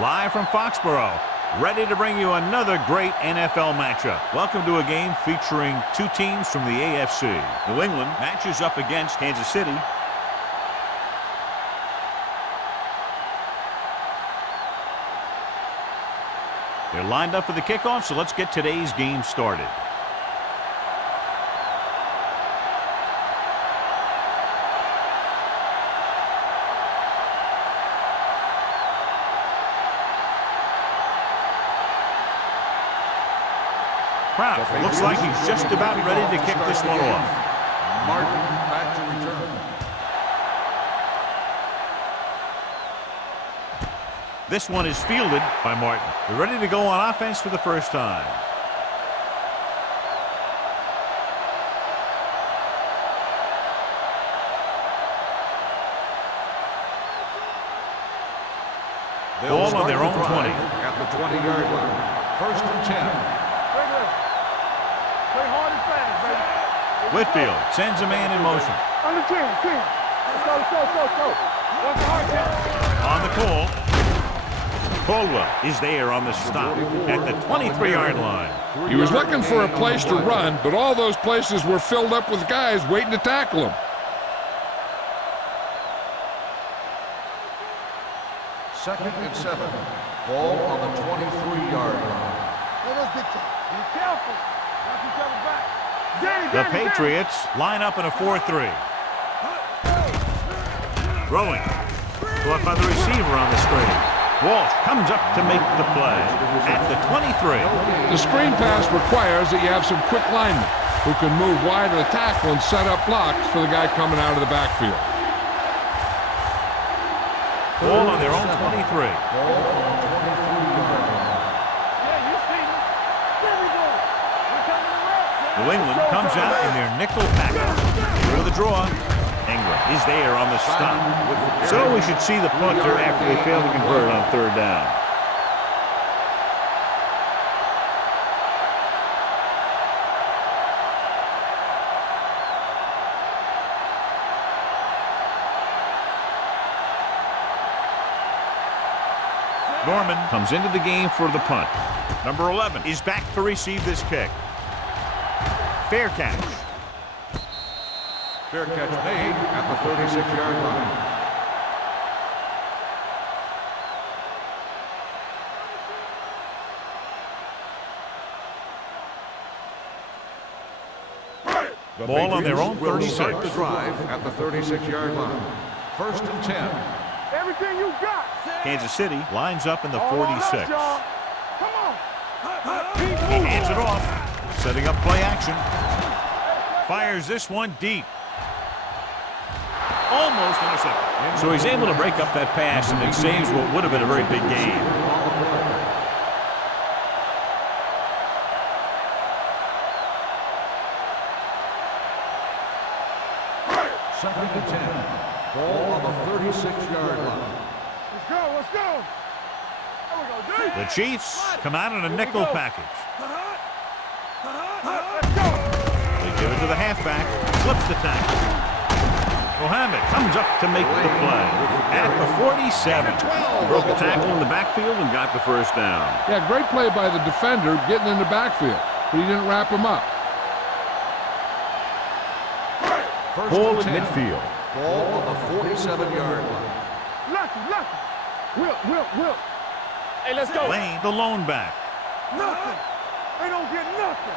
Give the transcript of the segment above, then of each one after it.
Live from Foxborough, ready to bring you another great NFL matchup. Welcome to a game featuring two teams from the AFC. New England matches up against Kansas City. They're lined up for the kickoff, so let's get today's game started. Kraft looks like he's just about ready to kick this one off. Martin back to return. This one is fielded by Martin. They're ready to go on offense for the first time. Ball on their own 20. At the 20-yard line. First and 10. Play hard and fast, baby. Whitfield sends a man in motion. Under 10. Let's go. What's the hard count? On the call. Caldwell is there on the stop at the 23-yard line. He was looking for a place to run, but all those places were filled up with guys waiting to tackle him. Second and 7. Ball on the 23-yard line. Be careful. Knock each other back. The Patriots line up in a 4-3. Throwing. Caught by the receiver on the screen. Walsh comes up to make the play at the 23. The screen pass requires that you have some quick linemen who can move wide of the tackle and set up blocks for the guy coming out of the backfield. Ball on their own 23. New England comes out in their nickel package. For the draw. Ingram is there on the stop. So we should see the punter after they fail to convert on third down. Norman comes into the game for the punt. Number 11 is back to receive this kick. Fair catch. Fair catch made at the 36-yard line. The Ball on their own will 36. start the drive at the 36-yard line. First and 10. Everything you got. Kansas City lines up in the All on us, 46. y'all. Come on. He hands it off. Setting up play action. Fires this one deep. Almost intercepted. So he's able to break up that pass and it saves what would have been a very big game. Second and 10. Ball on the 36-yard line. Let's go. There we go, D. The Chiefs come out in a nickel package. Let's go. They give it to the halfback. Flips the tackle. Mohammed comes up to make the play at the 47. Broke the tackle in the backfield and got the first down. Yeah, great play by the defender getting in the backfield, but he didn't wrap him up. Ball at midfield. Ball on the 47-yard line. Lucky. Will. Hey, let's go. Lane, the lone back. Nothing. They don't get nothing.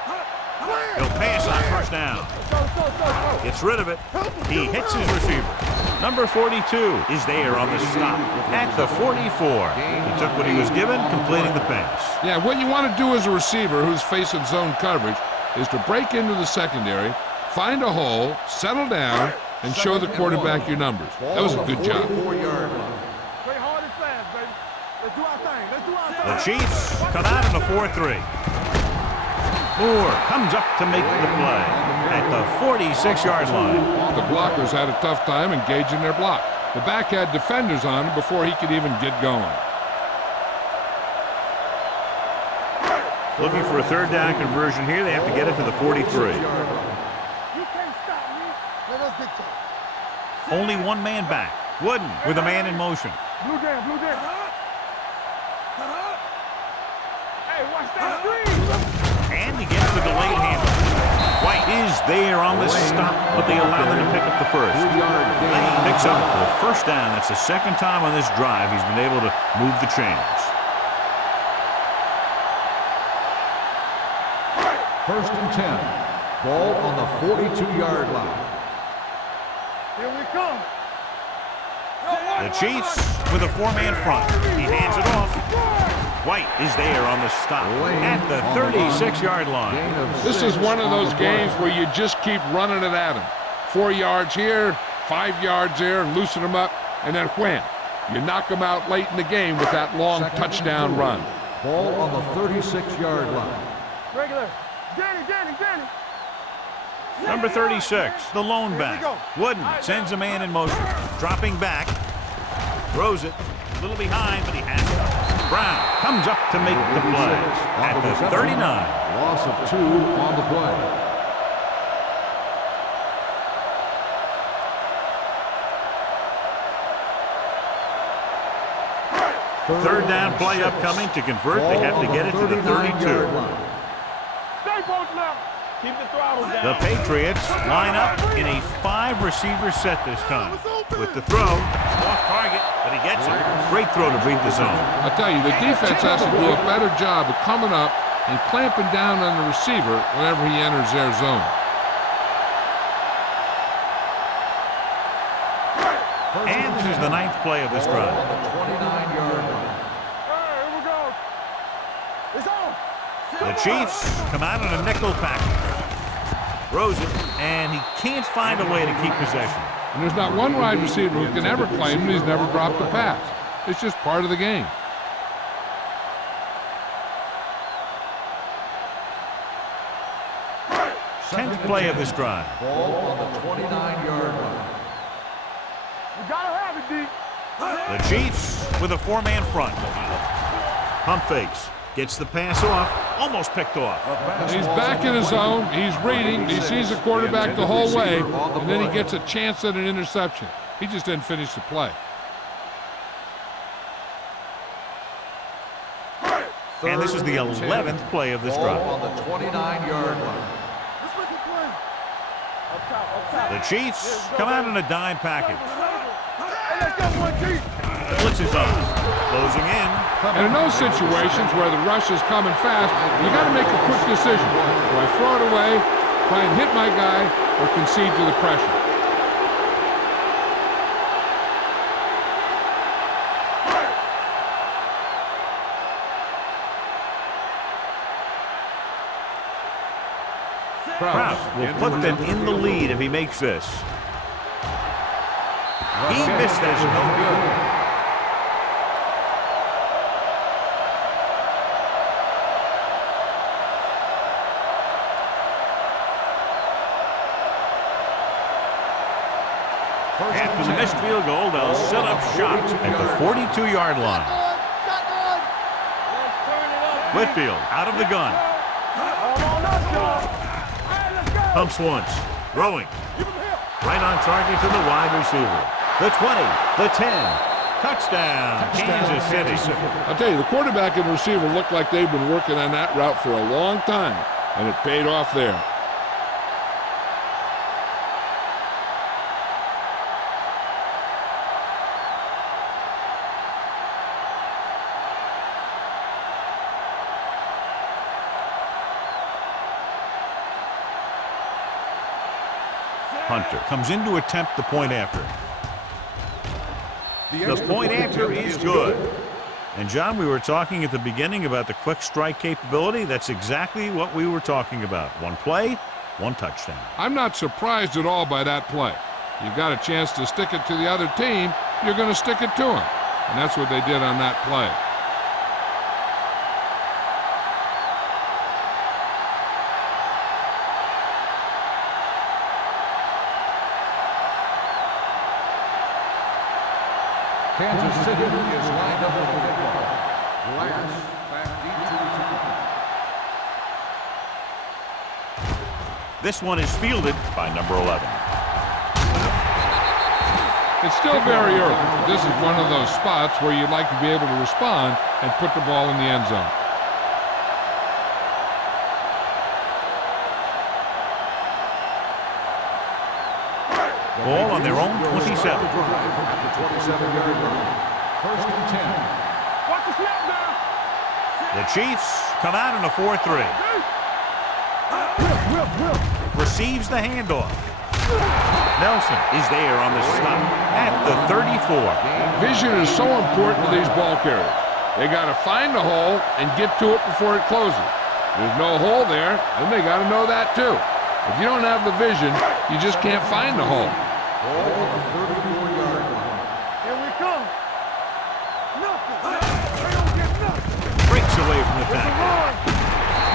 He'll pass on first down. Go. Gets rid of it. He hits his receiver. Number 42 is there on the stop at the 44. He took what he was given, completing the pass. Yeah, what you want to do as a receiver who's facing zone coverage is to break into the secondary, find a hole, settle down, and show the quarterback your numbers. That was a good job. Play hard and fast, baby. Let's do our thing. The Chiefs come out in a 4-3. Moore comes up to make the play at the 46-yard line. The blockers had a tough time engaging their block. The back had defenders on him before he could even get going. Looking for a third down conversion here. They have to get it to the 43. You can't stop me. Let us get to Only one man back. Wooden with a man in motion. Blue down. And he gets the delayed handle. White is there on the stop, but they allow them to pick up the first. Picks up the first down. That's the second time on this drive he's been able to move the chains. First and 10. Ball on the 42-yard line. Here we come. The Chiefs with a four-man front. He hands it off. White is there on the stop at the 36-yard line. This is one of those games where you just keep running it at him. 4 yards here, 5 yards there, loosen them up, and then wham. You knock them out late in the game with that long touchdown run. Ball on the 36-yard line. Regular. Danny. Number 36, the lone back. Wooden sends a man in motion. Dropping back. Throws it. A little behind, but he has it. Brown comes up to make the play at the 39. Loss of 2 on the play. Third down play upcoming. To convert, they have to get it to the 32. The Patriots line up in a 5-receiver set this time. With the throw, off target, but he gets it. Great throw to beat the zone. I tell you, the defense has to do a better job of coming up and clamping down on the receiver whenever he enters their zone. And this is the 9th play of this drive. On the 29-yard line. Here we go. It's on. The Chiefs come out in a nickel package. Throws it, and he can't find a way to keep possession. And there's not one wide receiver who can ever claim that he's never dropped a pass. It's just part of the game. Tenth play of this drive. Ball on the 29-yard line. You gotta have it, D. The Chiefs with a 4-man front. Pump fakes. Gets the pass off. Almost picked off. He's back in his zone. He's reading. He sees the quarterback the whole way, and then he gets a chance at an interception. He just didn't finish the play. And this is the 11th play of this drive. On the 29-yard line. The Chiefs come out in a dime package. Hey, let's go, one Chief. Blitz is on. Closing in. And in those situations where the rush is coming fast, you got to make a quick decision. Do I throw it away, try and hit my guy, or concede to the pressure? Kraus will put them in the lead if he makes this. He missed that. No good. After the missed field goal, they'll set up shop at the 42-yard line. Whitfield out of the gun. Pumps once. Throwing. Right on target to the wide receiver. The 20. The 10. Touchdown, Kansas City. I'll tell you, the quarterback and the receiver look like they've been working on that route for a long time, and it paid off there. Hunter comes in to attempt the point after. The point after is good. And John, we were talking at the beginning about the quick strike capability. That's exactly what we were talking about. One play, one touchdown. I'm not surprised at all by that play. You've got a chance to stick it to the other team, you're going to stick it to them. And that's what they did on that play. Kansas City is lined up with the football. Last back deep to the 2. This one is fielded by number 11. It's still very early, but this is one of those spots where you'd like to be able to respond and put the ball in the end zone. Ball on their own 27. Start the drive at the 27-yard line. First and 10. Watch the snap down. The Chiefs come out in a 4-3. Receives the handoff. Nelson is there on the stop at the 34. Vision is so important to these ball carriers. They got to find the hole and get to it before it closes. There's no hole there, and they got to know that too. If you don't have the vision, you just can't find the hole. Ball on the 34-yard line. Here we come. Nothing. They don't get nothing. Breaks away from the tackle.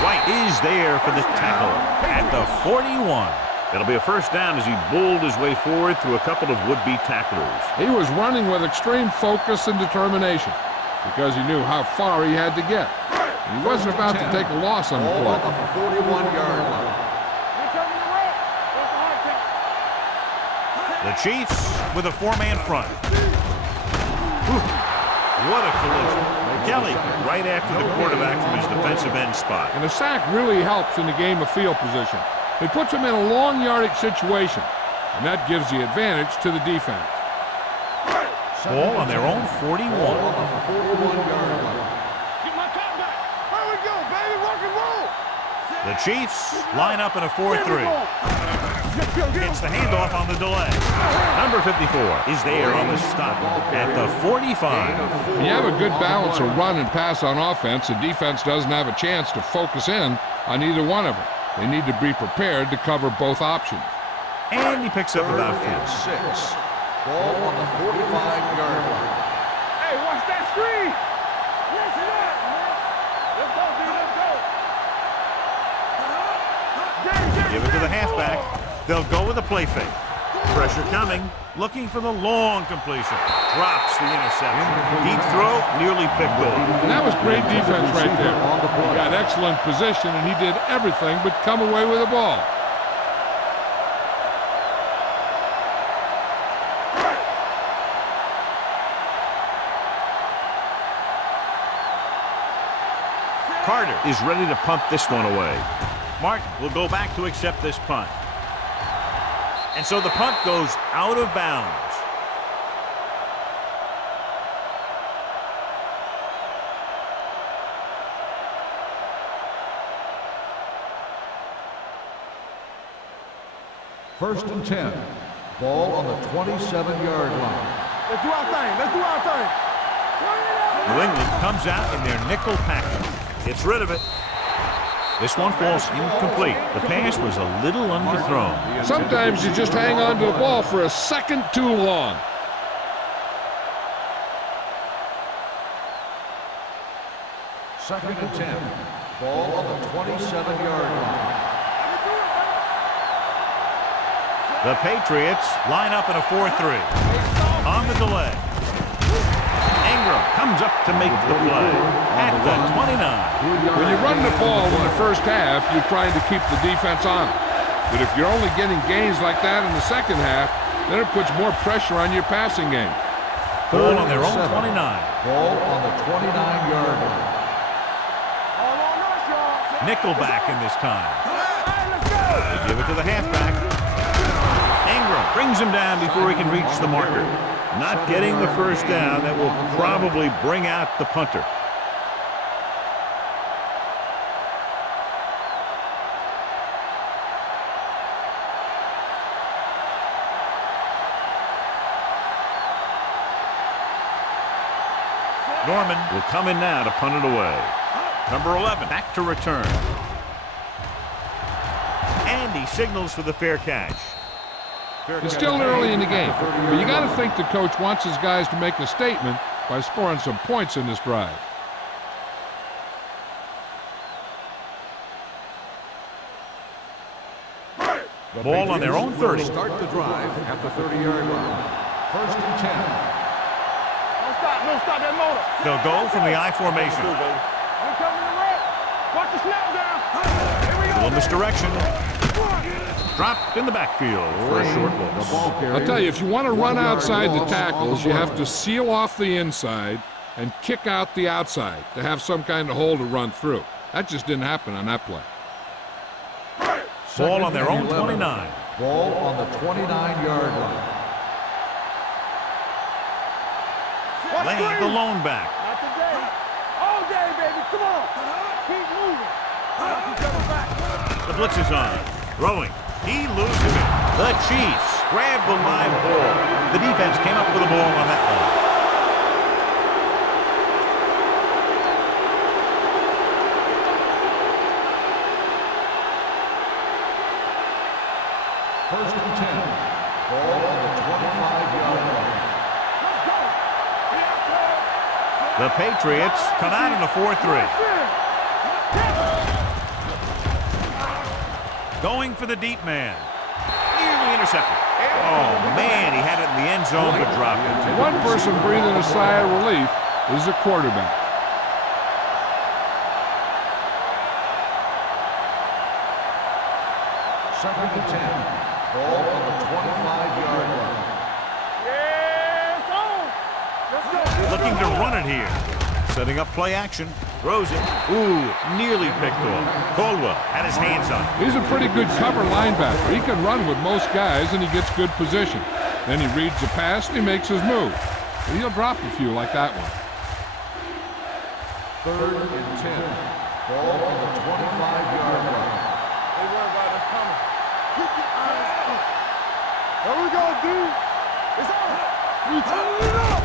White is there for the tackle at the 41. It'll be a first down as he bulled his way forward through a couple of would-be tacklers. He was running with extreme focus and determination because he knew how far he had to get. He wasn't about to take a loss on the Ball play. on the 41-yard line. The Chiefs with a four-man front. Whew. What a collision. Kelly right after the quarterback from his defensive end spot. And a sack really helps in the game of field position. It puts him in a long yardage situation, and that gives the advantage to the defense. Ball on their own 41. Ball on the 41-yard line. Get my top back. Here we go, baby. Rock and roll. The Chiefs line up in a 4-3. Gets the handoff on the delay. Number 54 is there on the stop at the 45. When you have a good balance of run and pass on offense, the defense doesn't have a chance to focus in on either one of them. They need to be prepared to cover both options. And he picks up about 4. 6. Ball on the 45-yard line. Hey, watch that screen. Yes, it is. Let's go, D. Let's go. Give it to the halfback. They'll go with a play fake. Pressure coming. Looking for the long completion. Drops the interception. Deep throw, nearly picked off. And that was great defense right there. He got excellent position, and he did everything but come away with the ball. Carter is ready to punt this one away. Martin will go back to accept this punt. And so the punt goes out of bounds. First and 10. Ball on the 27-yard line. Let's do our thing. Let's do our thing. New England comes out in their nickel package. Gets rid of it. This one falls incomplete. The pass was a little underthrown. Sometimes you just hang on to the ball for a second too long. Second and 10. Ball on the 27-yard line. The Patriots line up in a 4-3. On the delay. Ingram comes up to make the play at the 29. When you run the ball in the first half, you're trying to keep the defense on it. But if you're only getting gains like that in the second half, then it puts more pressure on your passing game. Ball on their own 29. Ball on the 29-yard line. Nickelback in this time. They give it to the halfback. Ingram brings him down before he can reach the marker. Not getting the first down. That will probably bring out the punter. Norman will come in now to punt it away. Number 11 back to return. And he signals for the fair catch. It's still early in the game, but you got to think the coach wants his guys to make a statement by scoring some points in this drive. Ball on their own 30. Start the drive at the 30-yard line. First and 10. Don't stop that motor. They'll go from the I formation. I'm coming to red. Watch the snap down. Here we go. Little misdirection. Dropped in the backfield for a short loss. I'll tell you, if you want to run outside the tackles, you have to seal off the inside and kick out the outside to have some kind of hole to run through. That just didn't happen on that play. Ball on their own 29. Ball on the 29-yard line. Laying the lone back. Not today. All day, baby. Come on. Keep moving. Knock each other back. The blitz is on. Throwing. He loses it. The Chiefs grab the live ball. The defense came up with the ball on that one. First and 10. Ball on the 25-yard line. The Patriots come out in a 4-3. Going for the deep man. Nearly intercepted. Oh, man, he had it in the end zone but dropped it. One person breathing a sigh of relief is the quarterback. Second and 10. Ball on the 25-yard line. Yes, on. Let's go. Looking to run it here. Setting up play action. Throws it. Ooh, nearly picked off. Caldwell had his hands on it. He's a pretty good cover linebacker. He can run with most guys, and he gets good position. Then he reads the pass, and he makes his move. But he'll drop a few like that one. Third and 10. Ball on the 25-yard line. They worry about us coming. Keep your eyes up. There we go, dude. It's on. We turn it up.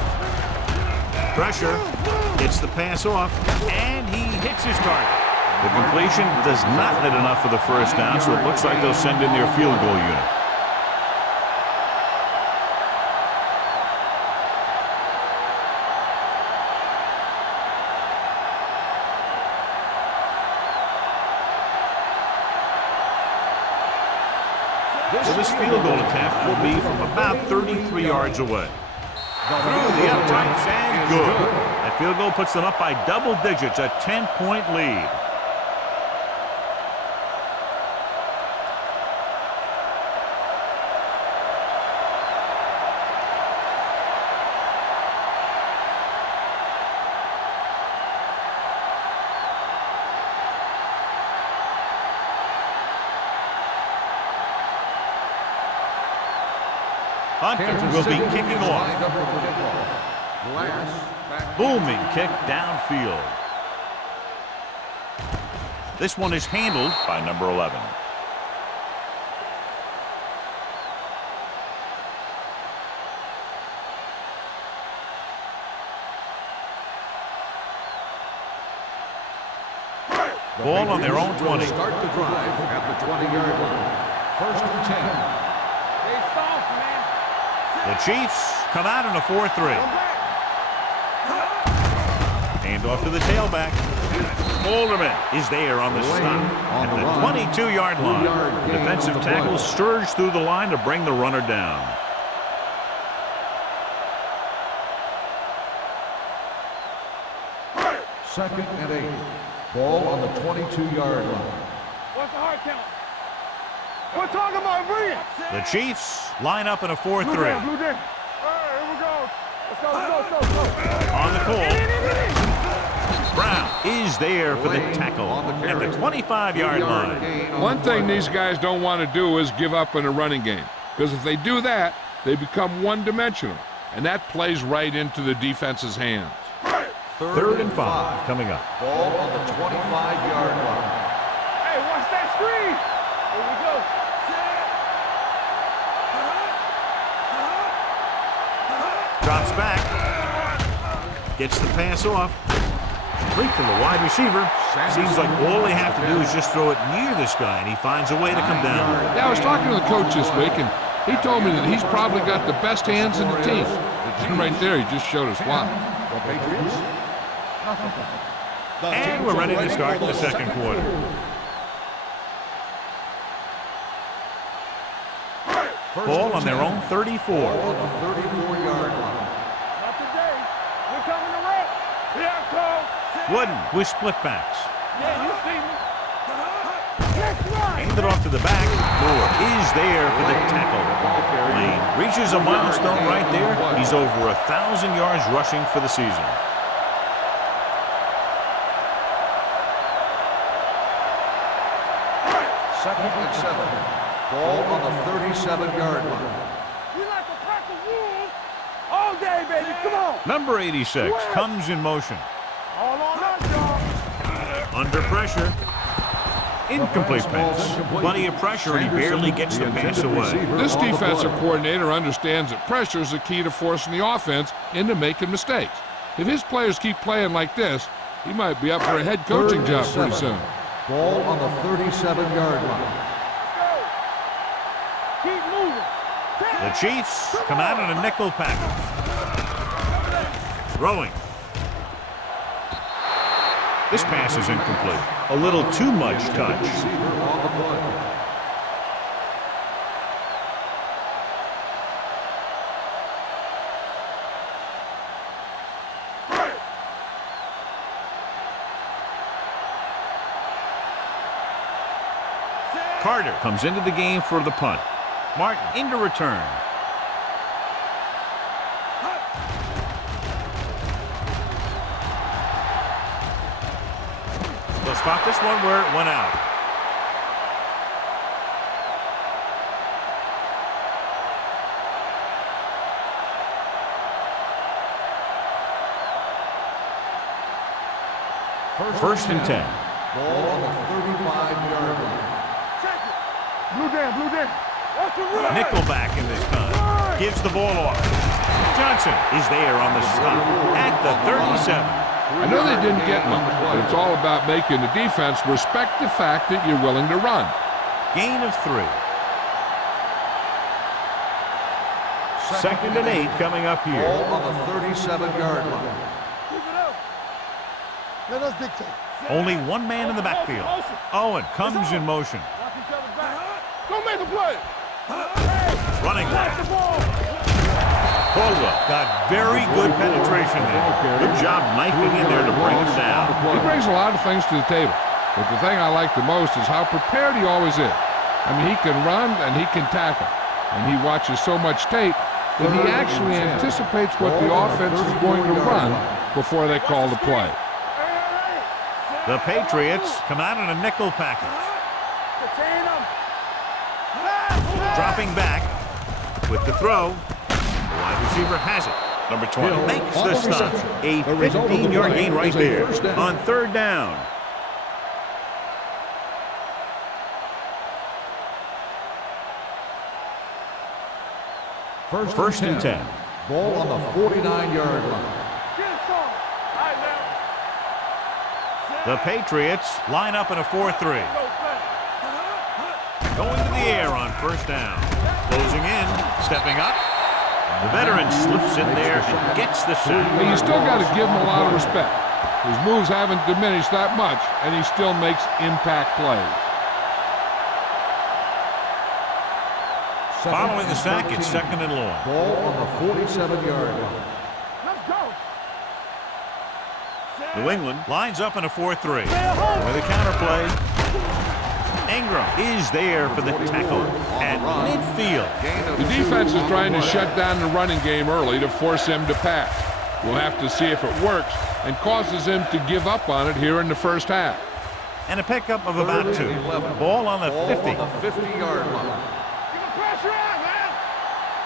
Pressure. Gets the pass off, and he hits his target. The completion does not net enough for the first down, so it looks like they'll send in their field goal unit. So this field goal attempt will be from about 33 yards away. Through the uprights and good. That field goal puts them up by double digits, a 10-point lead. Hunter will be kicking off. Booming kick downfield. This one is handled by number 11. Ball on their own 20. Start the drive at the 20-yard line. First and 10. They soft, man. The Chiefs come out in a 4-3. Hand off to the tailback. Alderman is there on the stop at the 22-yard line. The defensive tackle surged through the line to bring the runner down. Second and 8. Ball on the 22-yard line. What's the hard count? We're talking about bring it. The Chiefs line up in a 4-3. Blue down. All right, here we go. Let's go, let's go, let's go, let's go. On the call. Brown is there for the tackle at the 25-yard line. One thing these guys don't want to do is give up in a running game, because if they do that, they become one-dimensional, and that plays right into the defense's hands. Third and 5 coming up. Ball on the 25-yard line. Hey, watch that screen. Here we go. Drops back. Gets the pass off. Complete to the wide receiver. Seems like all they have to do is just throw it near this guy, and he finds a way to come down. Yeah, I was talking to the coach this week, and he told me that he's probably got the best hands in the team. And right there, he just showed us why. The Patriots. And we're ready to start the second quarter. Ball on their own 34. Ball on the 34-yard line. Not today. We're coming to work. Yeah, Cole. Wooden with split backs. Yeah, you see me. Next one. Handed off to the back. Moore is there for the tackle. Lane reaches a milestone right there. He's over 1,000 yards rushing for the season. Second and 7. Ball on the 37-yard line. We like a pack of wolves all day, baby. Come on. Number 86 comes in motion. All on us, y'all. Under pressure. Incomplete pass. Plenty of pressure, and he barely gets the pass away. This defensive coordinator understands that pressure is the key to forcing the offense into making mistakes. If his players keep playing like this, he might be up for a head coaching job pretty soon. Ball on the 37-yard line. Keep moving. The Chiefs come out in a nickel package. Throwing. This pass is incomplete. A little too much touch. Receiver on the play. Carter comes into the game for the punt. Martin into return. They'll spot this one where it went out. First and 10. Ball on the 35-yard line. Blue down, blue down. Watch the run. Nickelback in this time. Gives the ball off. Johnson is there on the stop at the 37. I know they didn't get much, but it's all about making the defense respect the fact that you're willing to run. Gain of 3. Second and 8 coming up here. Ball on the 37-yard line. Keep it up. Let us dictate. Only one man in the backfield. Owen comes in motion. Watch each other back. Don't make a play. Running Pass the ball. Caldwell got very good penetration there. Good job knifing in there to bring him down. He brings a lot of things to the table, but the thing I like the most is how prepared he always is. I mean, he can run and he can tackle, and he watches so much tape that he actually anticipates what the offense is going to run before they call the play. The Patriots come out in a nickel package. Contain them. Dropping back with the throw. The wide receiver has it. Number 20 makes the stop. A 15-yard gain right there on third down. First and 10. Ball on the 49-yard line. The Patriots line up in a 4-3. Going to the air on first down. Closing in, stepping up. The veteran slips in there and gets the sack. But you still got to give him a lot of respect. His moves haven't diminished that much, and he still makes impact plays. Following the sack, it's second and long. Ball on the 47-yard line. Let's go. New England lines up in a 4-3. With a counterplay. Ingram is there for the tackle at midfield. The defense is trying to shut down the running game early to force him to pass. We'll have to see if it works and causes him to give up on it here in the first half. And a pickup of about 2. Ball on the 50. Ball on the 50-yard line. Give him pressure out, man.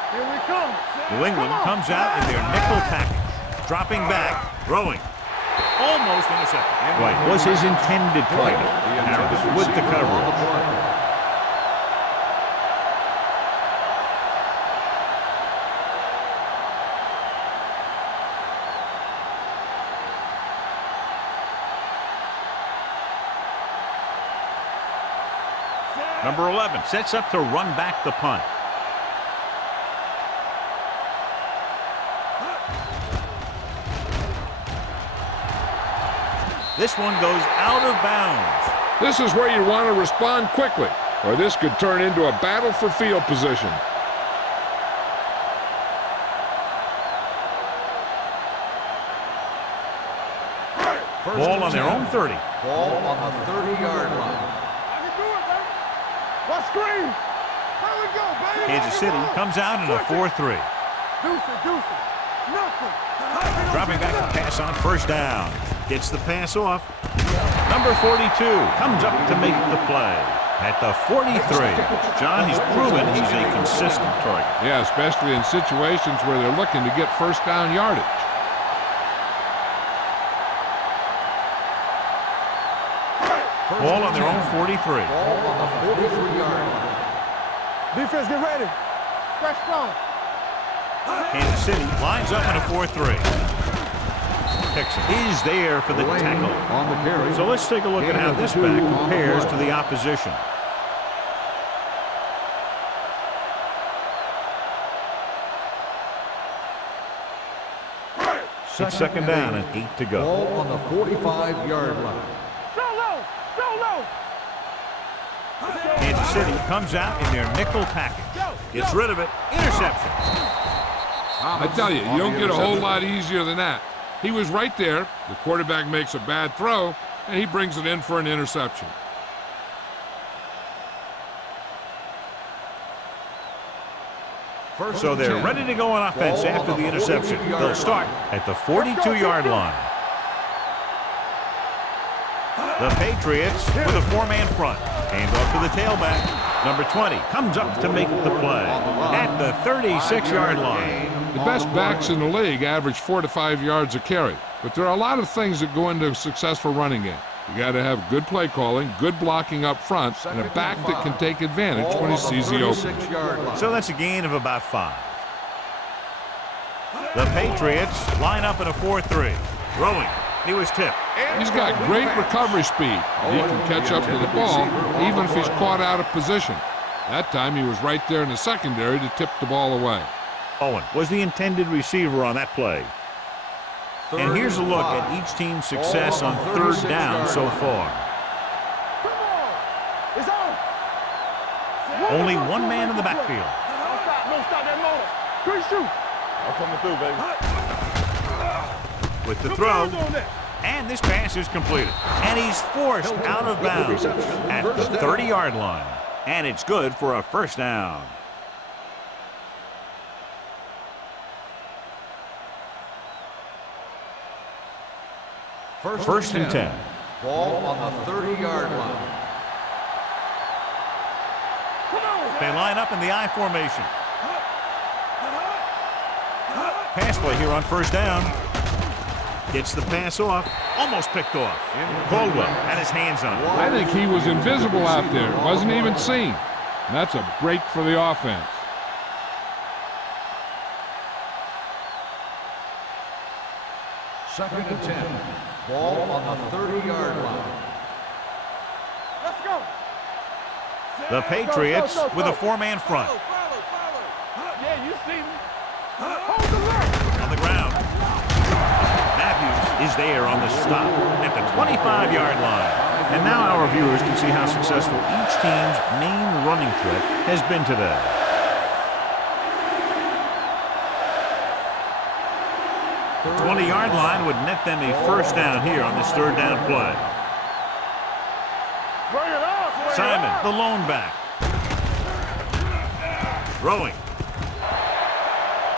Here we come. New England comes out in their nickel package. Dropping back, throwing. Almost intercepted. Right, was his intended target. Harris with the coverage. Number 11 sets up to run back the punt. This one goes out of bounds. This is where you want to respond quickly, or this could turn into a battle for field position. Ball on their own 30. Ball on the 30-yard line. I can do it, baby. Let's screen. There we go, baby. Kansas City comes out in a 4-3. Deuce it. Nothing. Dropping back to pass on first down. Gets the pass off. Number 42 comes up to make the play. At the 43. John, he's proven he's a consistent target. Yeah, especially in situations where they're looking to get first down yardage. Ball on their own 43. Ball on the 43-yard line. Defense, get ready. Fresh strong. Kansas City lines up in a 4-3. Hickson is there for the tackle. On the carry. So let's take a look at how this back compares to the opposition. It's second down and 8 to go. Ball on the 45-yard line. Kansas City comes out in their nickel package. Gets rid of it. Interception. I tell you, you don't get a whole lot easier than that. He was right there. The quarterback makes a bad throw, and he brings it in for an interception. So they're ready to go on offense after the interception. They'll start at the 42-yard line. The Patriots with a 4-man front. Hand off to the tailback. Number 20 comes up to make the play at the 36-yard line. The best backs in the league average 4 to 5 yards a carry, but there are a lot of things that go into a successful running game. You got to have good play calling, good blocking up front, and a back that can take advantage when he sees the opening. So that's a gain of about 5. The Patriots line up in a 4-3. Throwing. He was tipped. He's got great recovery speed. He can catch up to the ball even if he's caught out of position. That time he was right there in the secondary to tip the ball away. Owen was the intended receiver on that play. And here's a look at each team's success on third down so far. Only one man in the backfield. Don't stop that motor. Good shoot. I'm coming through, baby. With the throw, and this pass is completed. And he's forced out of bounds at the 30-yard line. And it's good for a first down. First and 10. Ball on the 30-yard line. They line up in the I formation. Pass play here on first down. Gets the pass off. Almost picked off. Caldwell had his hands on it. I think he was invisible out there. Wasn't even seen. And that's a break for the offense. Second and 10. Ball on the 30-yard line. Let's go. The Patriots with a 4-man front. Yeah, you see me. Hold the line. On the ground. Matthews is there on the stop at the 25-yard line. And now our viewers can see how successful each team's main running threat has been today. The 20-yard line would net them a first down here on this third down play. Bring it up. Simon, the lone back. Throwing.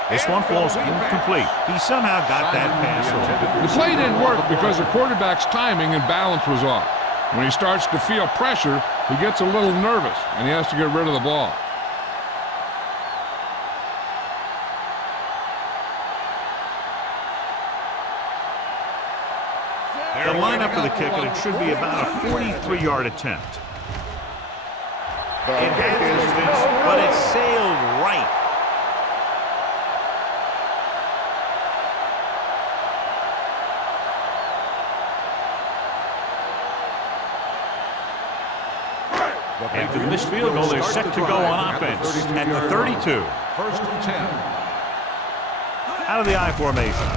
This one falls incomplete. He somehow got that pass off. The play didn't work because the quarterback's timing and balance was off. When he starts to feel pressure, he gets a little nervous, and he has to get rid of the ball. They'll line up for the kick, and it should be about a 43-yard attempt. It had distance, but it sailed right. After the missed field goal, they're set to go on offense at the 32. First and 10. Out of the I formation.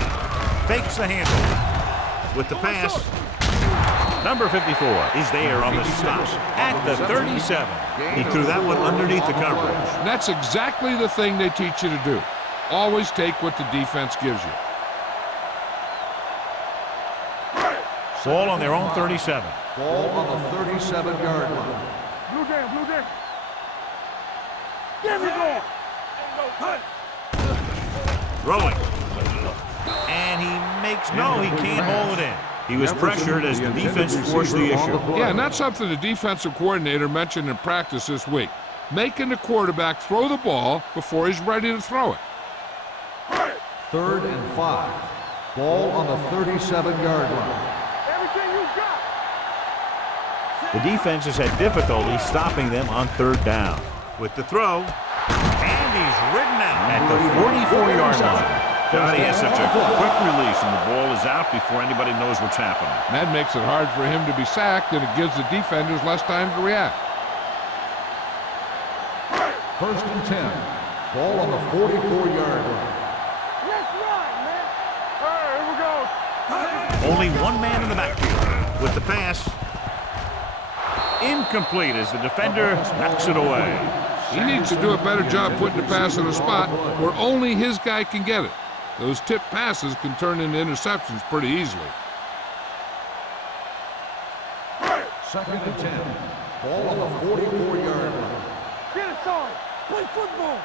Fakes the handle. With the pass, number 54 is there on the stop at the 37. He threw that one underneath the coverage. That's exactly the thing they teach you to do. Always take what the defense gives you. Ball on their own 37. Ball on the 37-yard line. Blue down, blue down. Give me going. Throwing. And he makes, no, he can't hold it in. He was pressured as the defense forced the issue. Yeah, and that's something the defensive coordinator mentioned in practice this week. Making the quarterback throw the ball before he's ready to throw it. 3rd and 5. Ball on the 37-yard line. Everything you got. The defense has had difficulty stopping them on 3rd down. With the throw, and he's ridden out at the 44-yard line. God, he has such a quick release, and the ball is out before anybody knows what's happening. That makes it hard for him to be sacked, and it gives the defenders less time to react. 1st and 10. Ball on the 44-yard line. Let's run, man. All right, here we go. Only one man in the backfield with the pass. Incomplete as the defender knocks it away. He needs to do a better job putting the pass in a spot where only his guy can get it. Those tip passes can turn into interceptions pretty easily. 2nd and 10. Ball on the 44-yard line. Get it, son. Play football.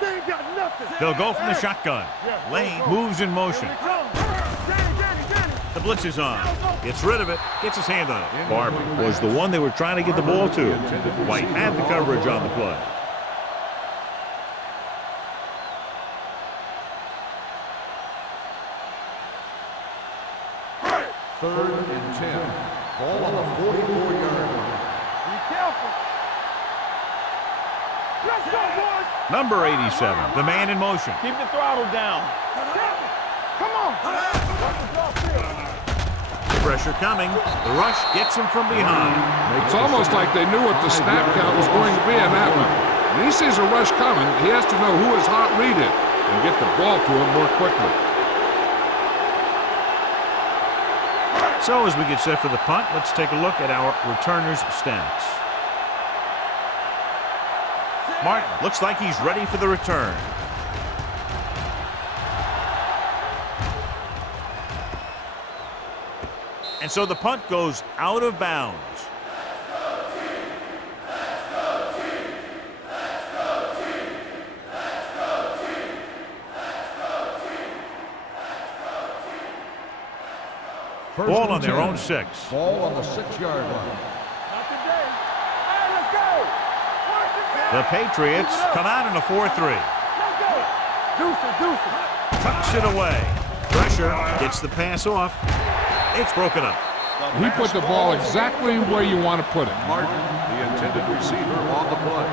They ain't got nothing. They'll go from the shotgun. Lane moves in motion. The blitz is on. Gets rid of it. Gets his hand on it. Barber was the one they were trying to get the ball to. White had the coverage on the play. Third and 10. Ball on the 44-yard line. Be careful. Let's go, boys. Number 87, the man in motion. Keep the throttle down. Come on. Pressure coming. The rush gets him from behind. It's almost like they knew what the snap count was going to be in that one. When he sees a rush coming, he has to know who his hot read is and get the ball to him more quickly. So as we get set for the punt, let's take a look at our returners' stats. Martin looks like he's ready for the return. And so the punt goes out of bounds. Ball on their own 6. Ball on the 6-yard line. Not today. All right, let's go. The Patriots come out in a 4-3. Let's go. Deuce. Tucks it away. Pressure gets the pass off. It's broken up. He put the ball exactly where you want to put it. Martin, the intended receiver, on the play.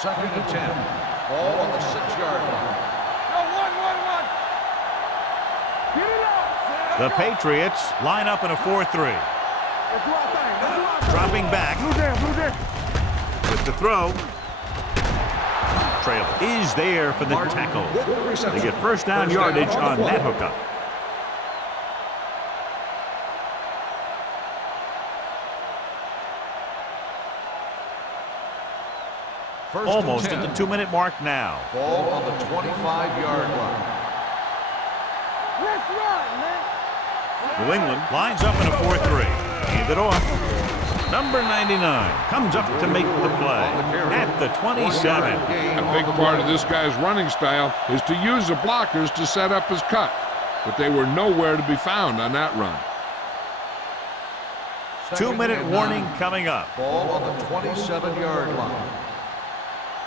Second and 10. Ball on the 6-yard line. One. Get it out. The Patriots line up in a 4-3. Let's do our thing. Dropping back Blue down. with the throw. Trail is there for the tackle. They get first down yardage on that hookup. Almost at the 2-minute mark now. Ball on the 25-yard line. Let's run, man. New England lines up in a 4-3. Hand it off. Number 99 comes up to make the play at the 27. A big part of this guy's running style is to use the blockers to set up his cut, but they were nowhere to be found on that run. 2-minute warning coming up. Ball on the 27-yard line.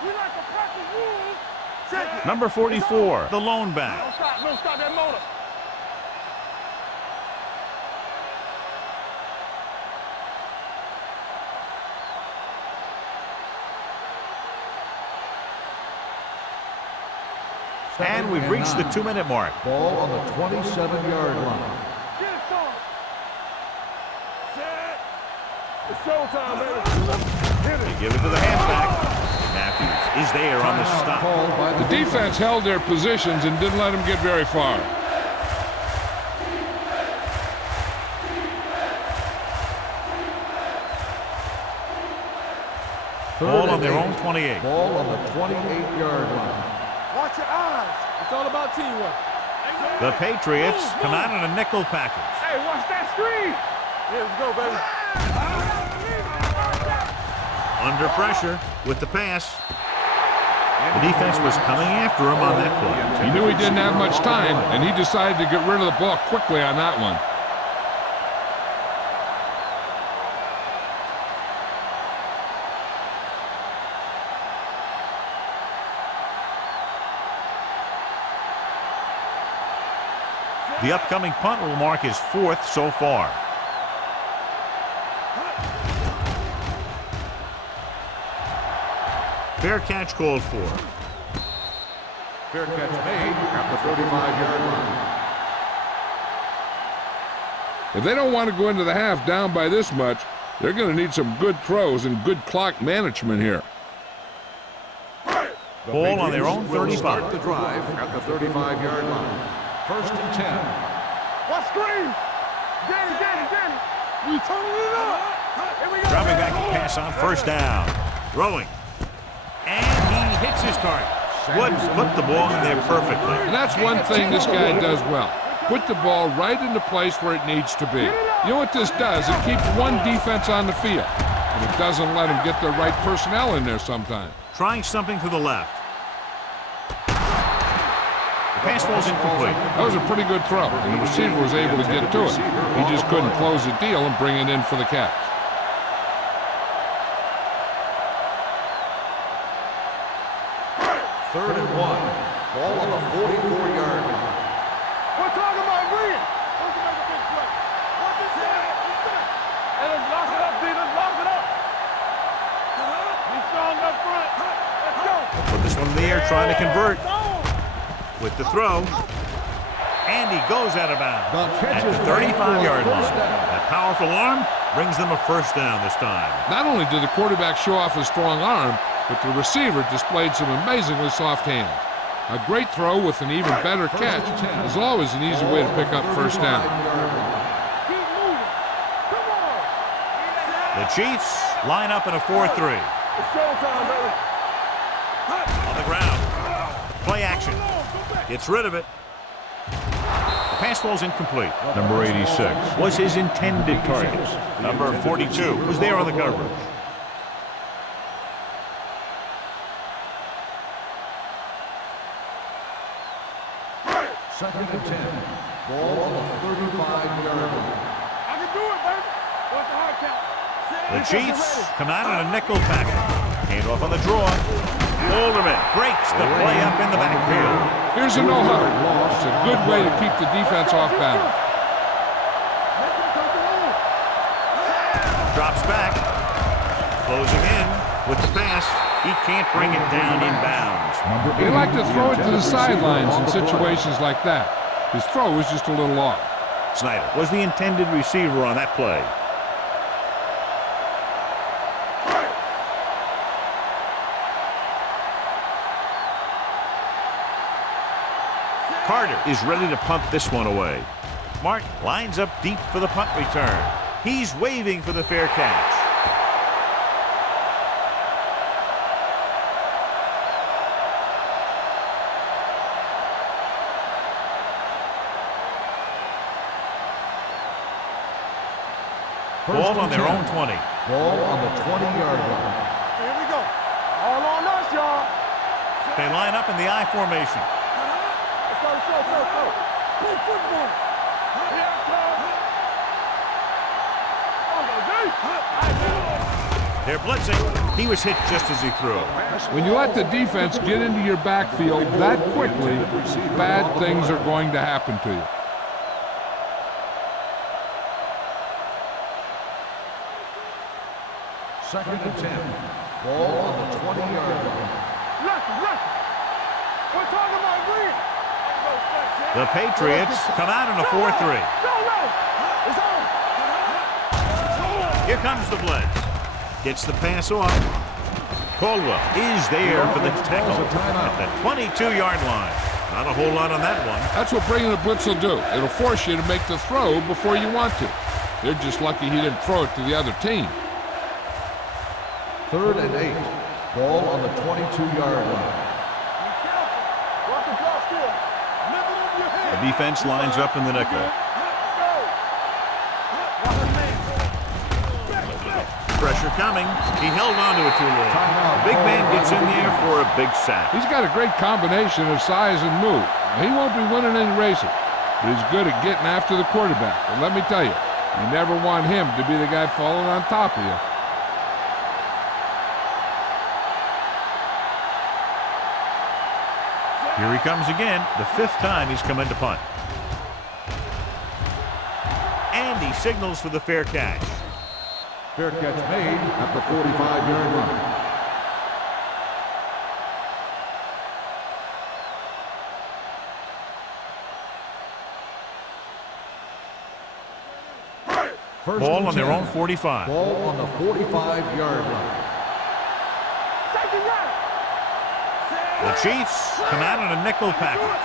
We like to practice rules. Check it. Number 44, the lone back. Don't stop that motor. And we've reached the 2-minute mark. Ball on the 27-yard line. Get it, son. Set. It's showtime, baby. Hit They it. give it to the halfback. Matthews is there on the stop. Called by The defense held their positions and didn't let them get very far. Ball on their own 28. Ball on the 28-yard line. Watch your eyes. It's all about teamwork. The Patriots come out in a nickel package. Hey, watch that screen. Yeah, let's go, baby. Under pressure with the pass. The defense was coming after him on that play. He knew he didn't have much time, and he decided to get rid of the ball quickly on that one. The upcoming punt will mark his 4th so far. Fair catch called for. Fair catch made at the 35-yard line. If they don't want to go into the half down by this much, they're going to need some good throws and good clock management here. Ball on their own 35. Start the drive at the 35-yard line. 1st and 10. What screen? Get it. We turning it up. Here we go. Dropping back to pass on 1st down. Throwing. And he hits his target. Woods put the ball in there perfectly. And that's one thing this guy does well. Put the ball right in the place where it needs to be. You know what this does? It keeps one defense on the field. And it doesn't let them get the right personnel in there sometimes. Trying something to the left. The pass ball's incomplete. That was a pretty good throw, and the receiver was able to get to it. He just couldn't close the deal and bring it in for the catch. 3rd and 1. Ball on the 44-yard line. We're talking about Green. Who's going to make a big play? What's this say? And let's lock it up, D. Let's lock it up. He's strong up front. Let's go. Put this one in the air, trying to convert. With the throw. And he goes out of bounds at the 35-yard line. That powerful arm brings them a 1st down this time. Not only did the quarterback show off his strong arm, but the receiver displayed some amazingly soft hands. A great throw with an even better catch is always an easy way to pick up 1st down. Keep moving. Come on. The Chiefs line up in a 4-3. It's showtime, baby. On the ground. Play action. Gets rid of it. The pass ball's incomplete. Number 86 was his intended target. Number 42 was there on the coverage. 2nd and 10. Ball on the 35-yard line. I can do it, baby. What's the hard count? The Chiefs come out in a nickel package. Hand off on the draw. Alderman breaks the play up in the backfield. Here's a no-huddle. It's a good way to keep the defense off balance. Drops back. Closing in with the pass. He can't bring it down in bounds. They like to throw it to the sidelines in situations like that. His throw was just a little off. Snyder was the intended receiver on that play. Carter is ready to punt this one away. Martin lines up deep for the punt return. He's waving for the fair catch. Ball on their own 20. Ball on the 20-yard line. Here we go. All on us, y'all. They line up in the I formation. Let's go. Play football. Here it comes. They're blitzing. He was hit just as he threw. When you let the defense get into your backfield that quickly, bad things are going to happen to you. Second and 10. Ball on the 20-yard line. Lucky. We're talking about Green. The Patriots come out in a 4-3. It's on. Here comes the blitz. Gets the pass off. Caldwell is there for the tackle at the 22-yard line. Not a whole lot on that one. That's what bringing the blitz will do. It'll force you to make the throw before you want to. They're just lucky he didn't throw it to the other team. 3rd and 8. Ball on the 22-yard line. The defense lines up in the nickel. Pressure coming. He held on to it too long. The big man gets in there for a big sack. He's got a great combination of size and move. Now, he won't be winning any races, but he's good at getting after the quarterback. And let me tell you, you never want him to be the guy falling on top of you. Here he comes again, the 5th time he's come into punt. And he signals for the fair catch. Fair catch made at the 45-yard line. Ball on their own 45. Ball on the 45-yard line. The Chiefs come out on a nickel package.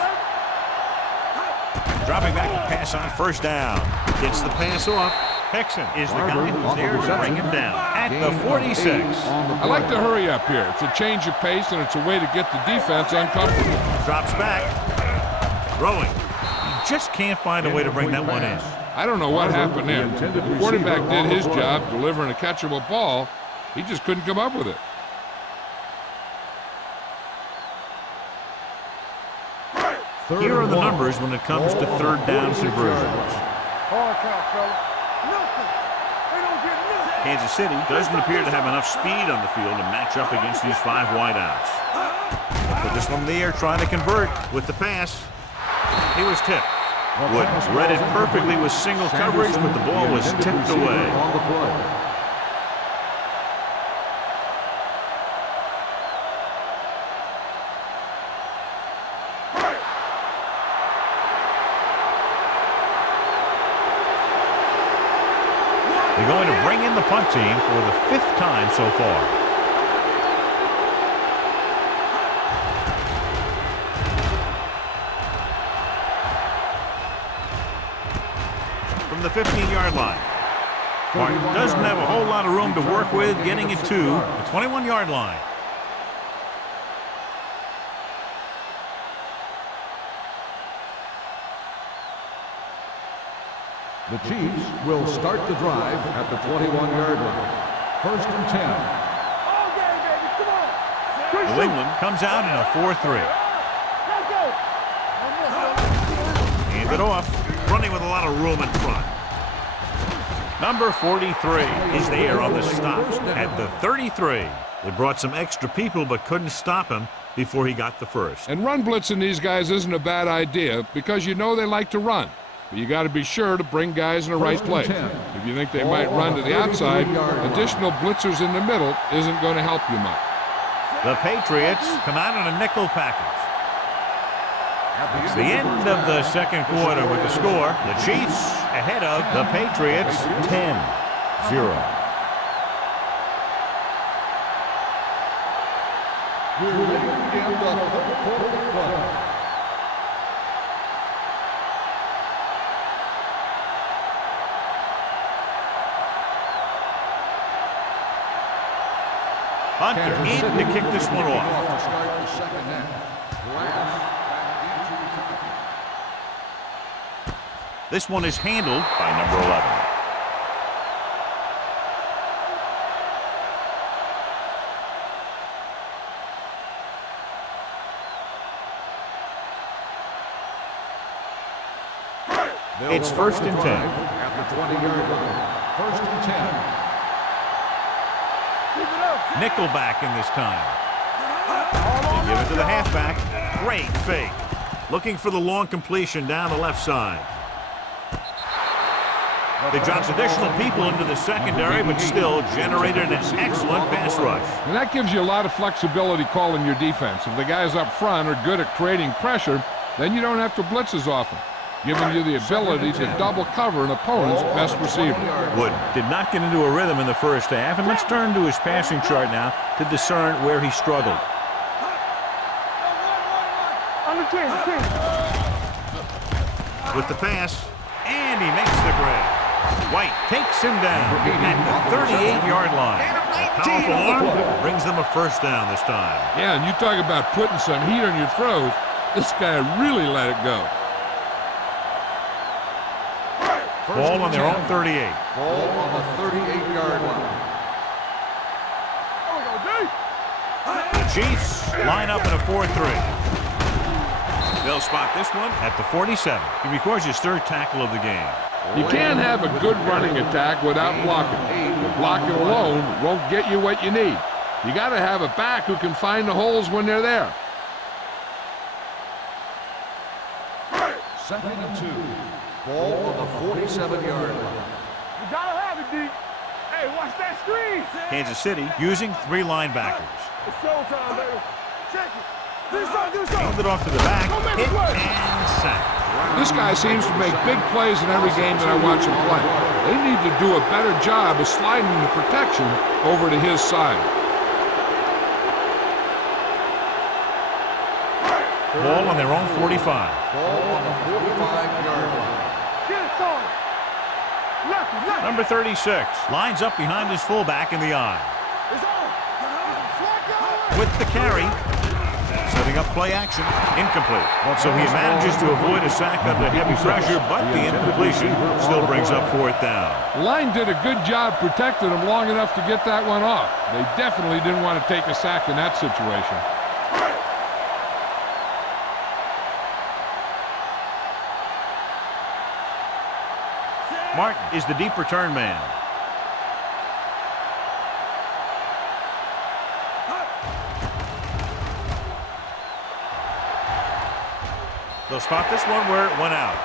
Dropping back to pass on 1st down. Gets the pass off. Hickson is the guy who's there to bring him down at the 46. I like to hurry up here. It's a change of pace, and it's a way to get the defense uncomfortable. Drops back. Throwing. He just can't find a way to bring that one in. I don't know what happened there. The quarterback did his job delivering a catchable ball. He just couldn't come up with it. Here are the numbers when it comes to 3rd down conversions. Kansas City doesn't appear to have enough speed on the field to match up against these 5 wideouts. Put this one in the air trying to convert with the pass. He was tipped. Woods read it perfectly with single coverage, but the ball was tipped away. They're going to bring in the punt team for the 5th time so far. From the 15-yard line. Martin doesn't have a whole lot of room to work with, getting it to the 21-yard line. The Chiefs will start the drive at the 21-yard line. 1st and 10. New England comes out in a 4-3. Hand it off. Running with a lot of room in front. Number 43 is there on the stop at the 33. They brought some extra people but couldn't stop him before he got the first. And run blitzing these guys isn't a bad idea because you know they like to run. But you got to be sure to bring guys in the right place. If you think they might run to the outside, additional blitzers in the middle isn't going to help you much. The Patriots come out on a nickel package. It's the end of the 2nd quarter with the score. The Chiefs ahead of the Patriots 10-0. We're ready to begin the 3rd quarter of play. Hunter in to kick this one off. This one is handled by number 11. It's 1st and 10. At the 20-yard line. 1st and 10. Nickelback in this time. They give it to the halfback. Great fake. Looking for the long completion down the left side. They dropped additional people into the secondary, but still generated an excellent pass rush. And that gives you a lot of flexibility calling your defense. If the guys up front are good at creating pressure, then you don't have to blitz as often, giving you the ability to double cover an opponent's best receiver. Wood did not get into a rhythm in the first half, and let's turn to his passing chart now to discern where he struggled. With the pass, and he makes the grab. White takes him down at the 38-yard line. A powerful arm brings them a first down this time. Yeah, and you talk about putting some heat on your throws. This guy really let it go. Ball on their own 38. Ball on the 38-yard line. Chiefs line up in a 4-3. They'll spot this one at the 47. He records his third tackle of the game. You can't have a good running attack without blocking. But blocking alone won't get you what you need. You got to have a back who can find the holes when they're there. 2nd and 2. Ball on the 47-yard line. You gotta have it, D. Hey, watch that screen. Kansas City using 3 linebackers. It's showtime, baby. Check it. Do something. Hand it off to the back, hit and sack. This guy seems to make big plays in every game that I watch him play. They need to do a better job of sliding the protection over to his side. Ball on their own 45. Ball on the 45-yard line. Get it, son. Left. Number 36 lines up behind his fullback in the eye. It's on. Flaco. With the carry, setting up play action, incomplete. So he manages to avoid a sack under heavy pressure, but the incompletion still brings up 4th down. The line did a good job protecting him long enough to get that one off. They definitely didn't want to take a sack in that situation. Martin is the deep return man. They'll spot this one where it went out.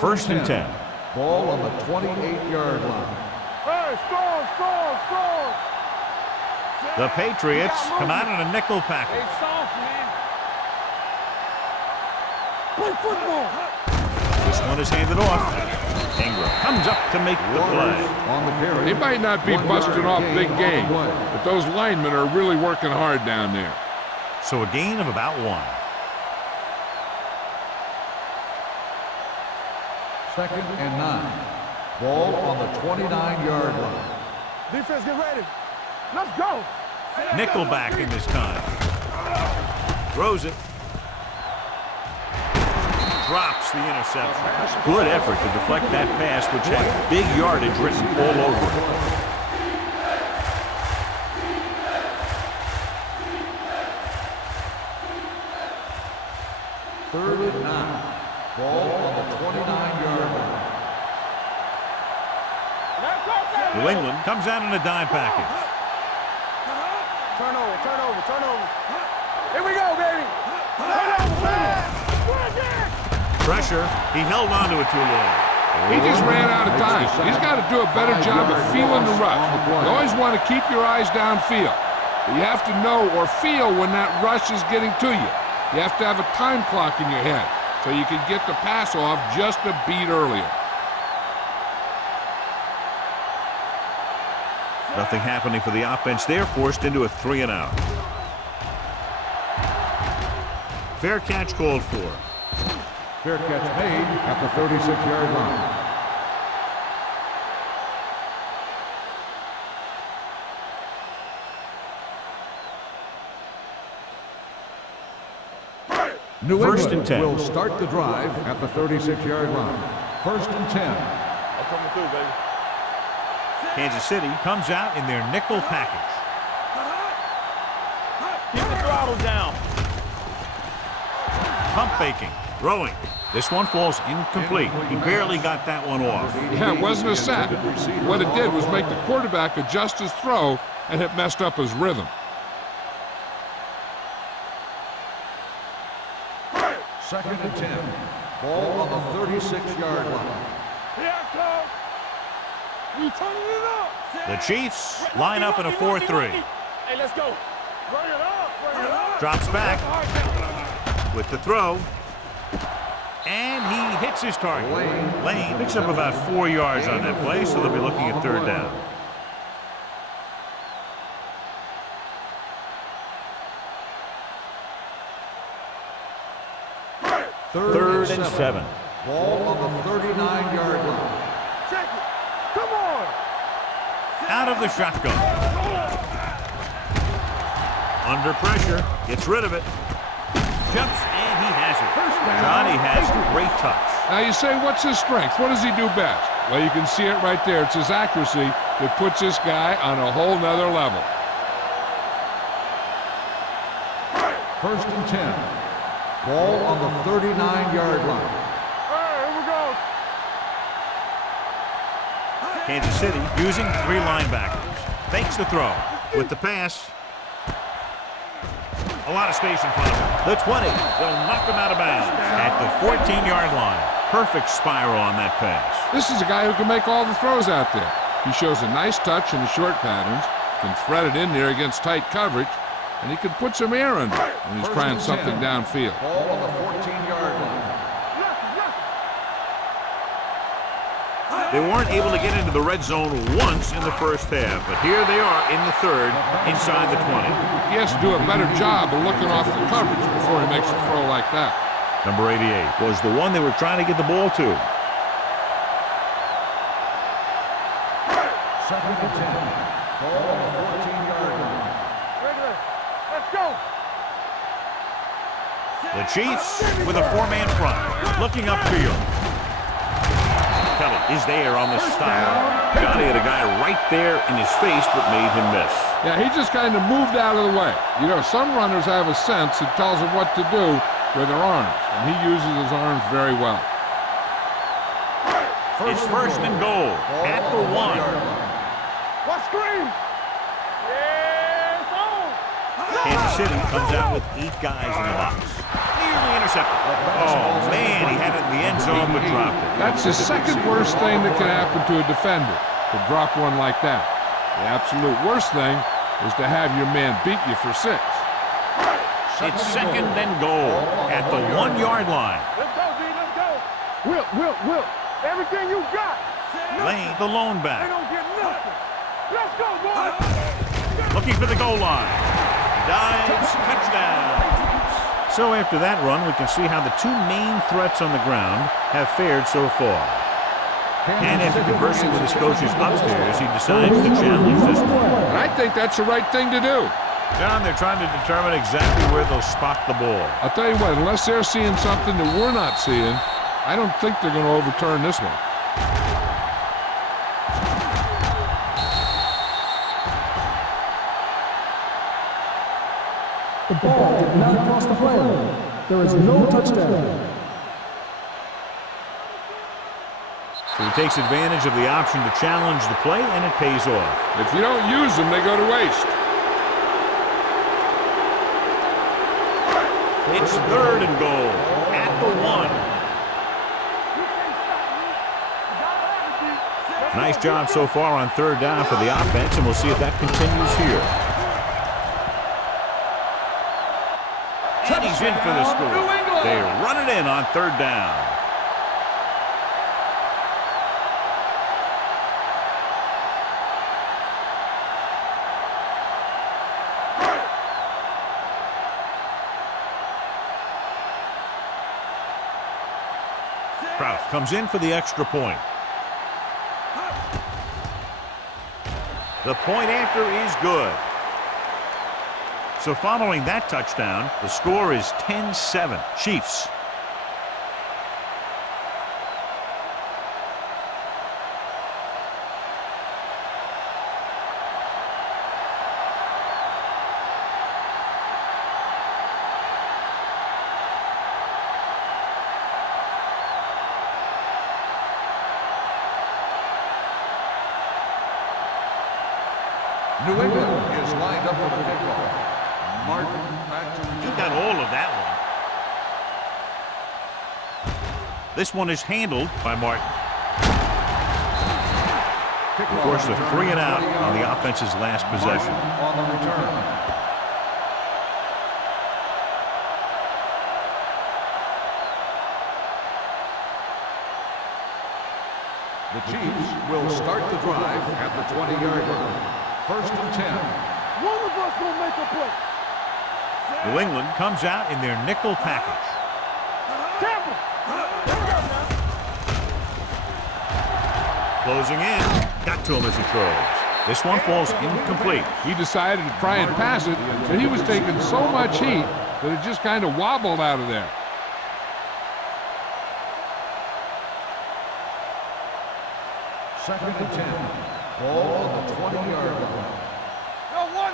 First and 10. Ball on the 28-yard line. Hey, score. The Patriots come out in a nickel package. Hey, soft, man. Play football. This one is handed off. Ingram comes up to make the play. On the carry. They might not be busting off big game, but those linemen are really working hard down there. So a gain of about 1. 2nd and 9. Ball on the 29-yard line. Defense, get ready. Let's go. Nickelback in this time. Throws it. Drops the interception. Good effort to deflect that pass, which had big yardage written all over it. Third and 9. Ball on the 29-yard line. New England comes out in a dime package. Turnover. Here we go, baby. Turnover, baby. Pressure. He held onto it too long. He just ran out of time. He's got to do a better job of feeling the rush. You always want to keep your eyes downfield. But you have to know or feel when that rush is getting to you. You have to have a time clock in your head so you can get the pass off just a beat earlier. Nothing happening for the offense. They're forced into a 3-and-out. Fair catch called for. Fair catch made at the 36-yard line. New First England and 10. will start the drive at the 36-yard line. 1st and 10. I'm coming through, baby. Kansas City comes out in their nickel package. Keep the throttle down. Pump faking. Throwing. This one falls incomplete. He barely got that one off. Yeah, it wasn't a sack. What it did was make the quarterback adjust his throw, and it messed up his rhythm. 2nd and 10. Ball on the 36-yard line. Here it comes. We turning it up. The Chiefs line up in a 4-3. Hey, let's go. Bring it up. Drops back with the throw. And he hits his target. Lane picks up about 4 yards on that play, so they'll be looking at 3rd down. Third and 7. Ball on the 39-yard line. Check it. Come on. Out of the shotgun. Under pressure. Gets rid of it. Jumps, and he has it. Johnny has great touch. Now you say, what's his strength? What does he do best? Well, you can see it right there. It's his accuracy that puts this guy on a whole nother level. 1st and 10. Ball on the 39-yard line. Here we go. Kansas City using 3 linebackers. Fakes the throw. With the pass. A lot of space in front of him. The 20. They'll knock him out of bounds at the 14-yard line. Perfect spiral on that pass. This is a guy who can make all the throws out there. He shows a nice touch in the short patterns, can thread it in there against tight coverage, and he can put some air under it when he's trying something downfield. Ball on the 14-yard line. They weren't able to get into the red zone once in the first half, but here they are in the third, inside the 20. He has to do a better job of looking off the coverage before he makes a throw like that. Number 88 was the one they were trying to get the ball to. 2nd and 10. Ball on the 14-yard line. Let's go. The Chiefs with a 4-man front, looking upfield. Kelly is there on the stop. Johnny had a guy right there in his face, but made him miss. Yeah, he just kind of moved out of the way. You know, some runners have a sense that tells them what to do with their arms, and he uses his arms very well. It's 1st and goal at the 1. What screen? Yeah, it's on. Kansas City comes out with 8 guys in the box. Nearly intercepted. Oh, man, he had it in the end zone, but dropped it. That's the second worst thing that can happen to a defender, to drop one like that. The absolute worst thing is to have your man beat you for 6. It's 2nd and goal at the 1-yard line. Let's go, D. Let's go. Will. Everything you got. Lane, the lone They back. don't get nothing. Let's go, boys. Looking for the goal line. Dives, touchdown. So after that run, we can see how the 2 main threats on the ground have fared so far. And after conversing with his coaches upstairs, he decides to challenge this one. And I think that's the right thing to do. John, they're trying to determine exactly where they'll spot the ball. I'll tell you what, unless they're seeing something that we're not seeing, I don't think they're going to overturn this one. The ball did not cross the plane. There is no touchdown. So he takes advantage of the option to challenge the play, and it pays off. If you don't use them, they go to waste. It's 3rd and goal at the 1. Nice job so far on 3rd down for the offense, and we'll see if that continues here. And he's in for the score. They run it in on 3rd down. Kraus comes in for the extra point. The point after is good. So following that touchdown, the score is 10-7, Chiefs. New England is lined up for the kickoff. Martin back to He got all of that one. This one is handled by Martin. Of course, a 3 and out on the offense's last possession. on the return. The Chiefs will start the drive at the 20-yard line. 1st and 10. One of us will make a play. New England comes out in their nickel package. Tampa. Closing in. Got to him as he throws. This one falls incomplete. He decided to try and pass it, but he was taking so much heat but it just kind of wobbled out of there. Second and 10. Ball on the 20-yard line. Yo, one.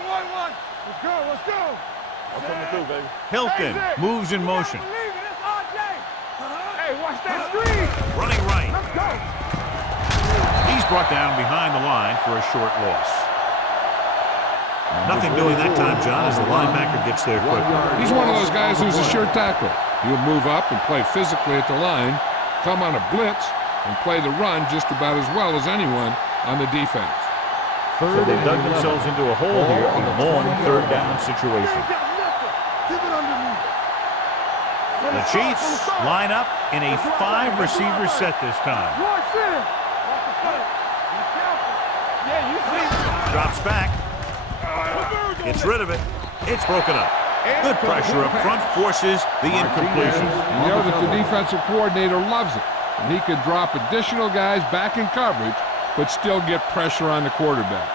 Let's go. What's coming through, baby? Hilton moves in motion. Hey, watch that screen. Running right. Let's go. He's brought down behind the line for a short loss. Nothing doing that time, John, as the linebacker gets there quickly. He's one of those guys who's a sure tackler. He'll move up and play physically at the line, come on a blitz, and play the run just about as well as anyone on the defense. So they've dug themselves into a hole here, a long third down situation. Keep it underneath. The Chiefs line up in a 5-receiver set this time. Watch it. Watch the foot. Be careful. Yeah, you see. Drops back. Gets rid of it. It's broken up. Good pressure up front forces the incompletion. You know that the defensive coordinator loves it. And he can drop additional guys back in coverage, but still get pressure on the quarterback.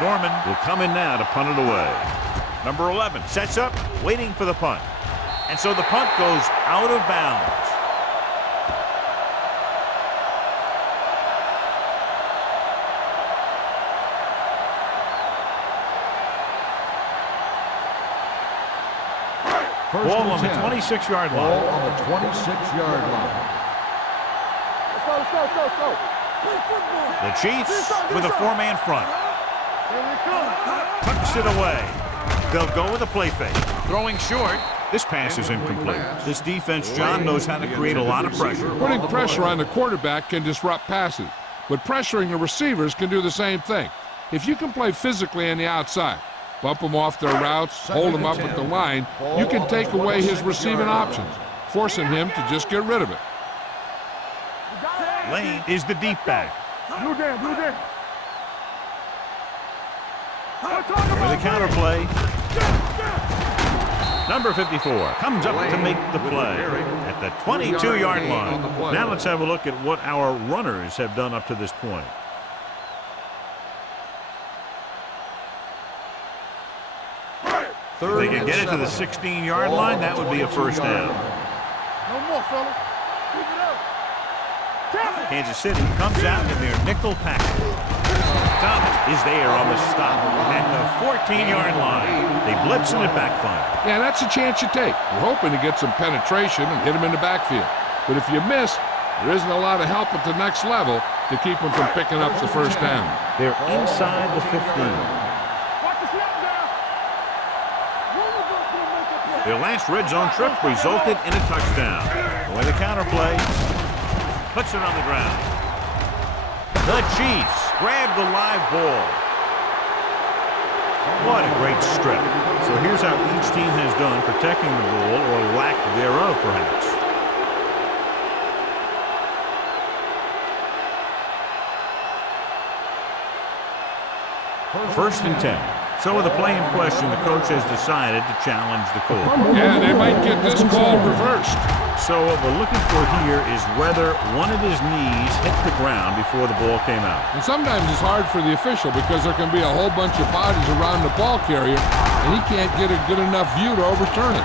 Norman will come in now to punt it away. Number 11 sets up, waiting for the punt. And so the punt goes out of bounds. Ball on the 26-yard line. Ball on the 26-yard line. Let's go. Play football. The Chiefs with a 4-man front. Here we come. Tucks it away. They'll go with a play fake. Throwing short. This pass is incomplete. This defense, John, knows how to create a lot of pressure. Putting pressure on the quarterback can disrupt passes, but pressuring the receivers can do the same thing. If you can play physically on the outside, bump them off their routes, hold them up at the line, you can take away his receiving options, forcing him to just get rid of it. Lane is the deep back. Blue down. With a counter play. Number 54 comes up to make the play at the 22-yard line. Now let's have a look at what our runners have done up to this point. If they can get it to the 16-yard line, that would be a first down. No more, fellas. Keep it up. Kansas City comes out in their nickel package. Thomas is there on the stop at the 14-yard line. They blitz and it backfires. Yeah, that's a chance you take. You're hoping to get some penetration and hit him in the backfield. But if you miss, there isn't a lot of help at the next level to keep them from picking up the first down. They're inside the 15. Their last red zone trip resulted in a touchdown. With a counter play, puts it on the ground. The Chiefs grab the live ball. What a great strip. So here's how each team has done protecting the ball, or lack thereof, perhaps. First and 10. So with the play in question, the coach has decided to challenge the call. Yeah, they might get this call reversed. So what we're looking for here is whether one of his knees hit the ground before the ball came out. And sometimes it's hard for the official because there can be a whole bunch of bodies around the ball carrier, and he can't get a good enough view to overturn it.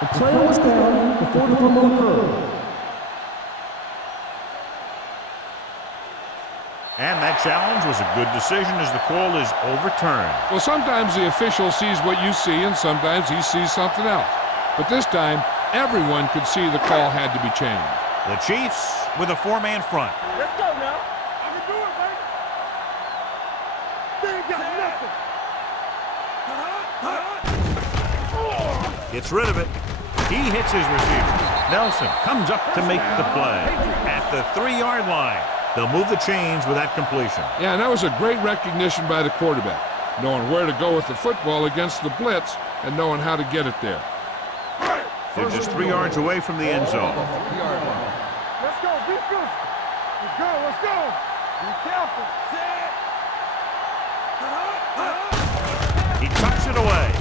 The player was down before the fumble occurred. And that challenge was a good decision as the call is overturned. Well, sometimes the official sees what you see, and sometimes he sees something else. But this time, everyone could see the call had to be changed. The Chiefs with a 4-man front. Let's go now. I can do it, baby. They ain't got nothing. Gets rid of it. He hits his receiver. Nelson comes up to make the play at the 3-yard line. They'll move the chains with that completion. Yeah, and that was a great recognition by the quarterback, knowing where to go with the football against the blitz and knowing how to get it there. They're just 3 yards away from the end zone. Let's go, defense. Let's go, let's go. Be careful. He tucks it away.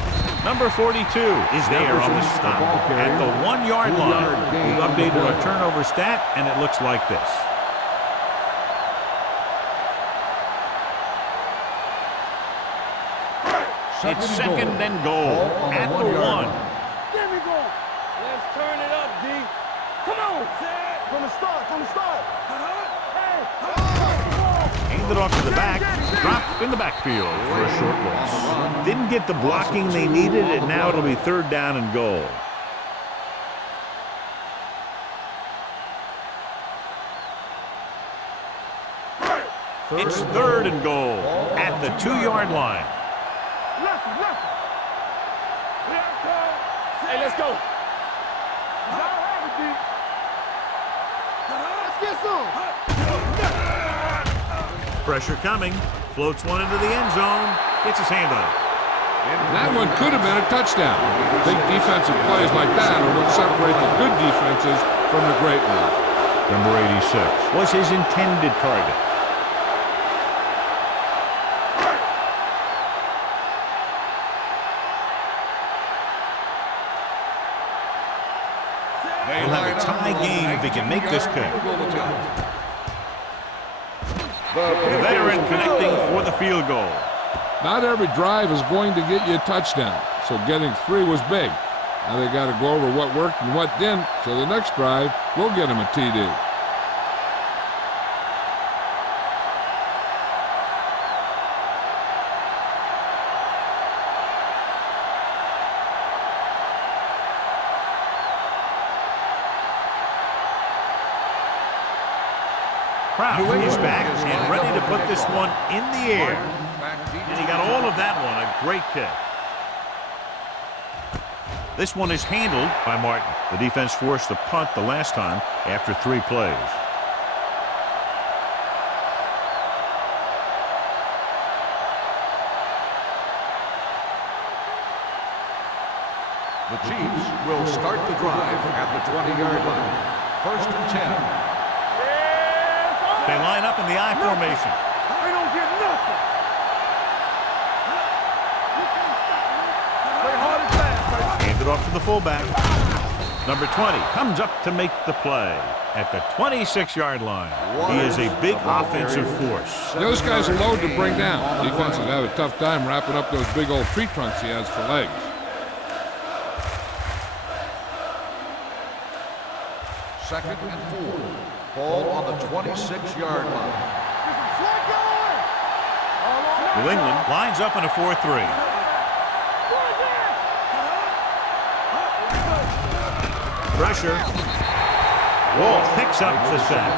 Number 42 is there on the stop at the 1 yard line. We've updated our turnover stat, and it looks like this. It's second and goal at the 1. There we go. Let's turn it up, D. Come on. From the start, from the start. Handed off to the back, dropped in the backfield for a short loss. Didn't get the blocking they needed, and now it'll be 3rd down and goal. It's 3rd and goal at the 2 yard line. Left. Hey, let's go. Let's get some. Pressure coming, floats one into the end zone, gets his hand on it. That one could have been a touchdown. Big defensive plays like that are what separate the good defenses from the great ones. Number 86 was his intended target. He'll have a tie game if he can make this kick. The veteran connecting for the field goal. Not every drive is going to get you a touchdown, so getting 3 was big. Now they got to go over what worked and what didn't, so the next drive will get him a TD. Proud is back and ready to put this one in the air. And he got all of that one, a great kick. This one is handled by Martin. The defense forced a punt the last time after 3 plays. The Chiefs will start the drive at the 20-yard line. 1st and 10. They line up in the I formation. We don't get nothing. Play hard and fast. Handed off to the fullback. Number 20 comes up to make the play at the 26-yard line. He is a big offensive force. Those guys are low to bring down. Defenses have a tough time wrapping up those big old tree trunks he has for legs. Second and 4. Ball on the 26-yard line. New England lines up in a 4-3. Pressure. Wall picks up the sack.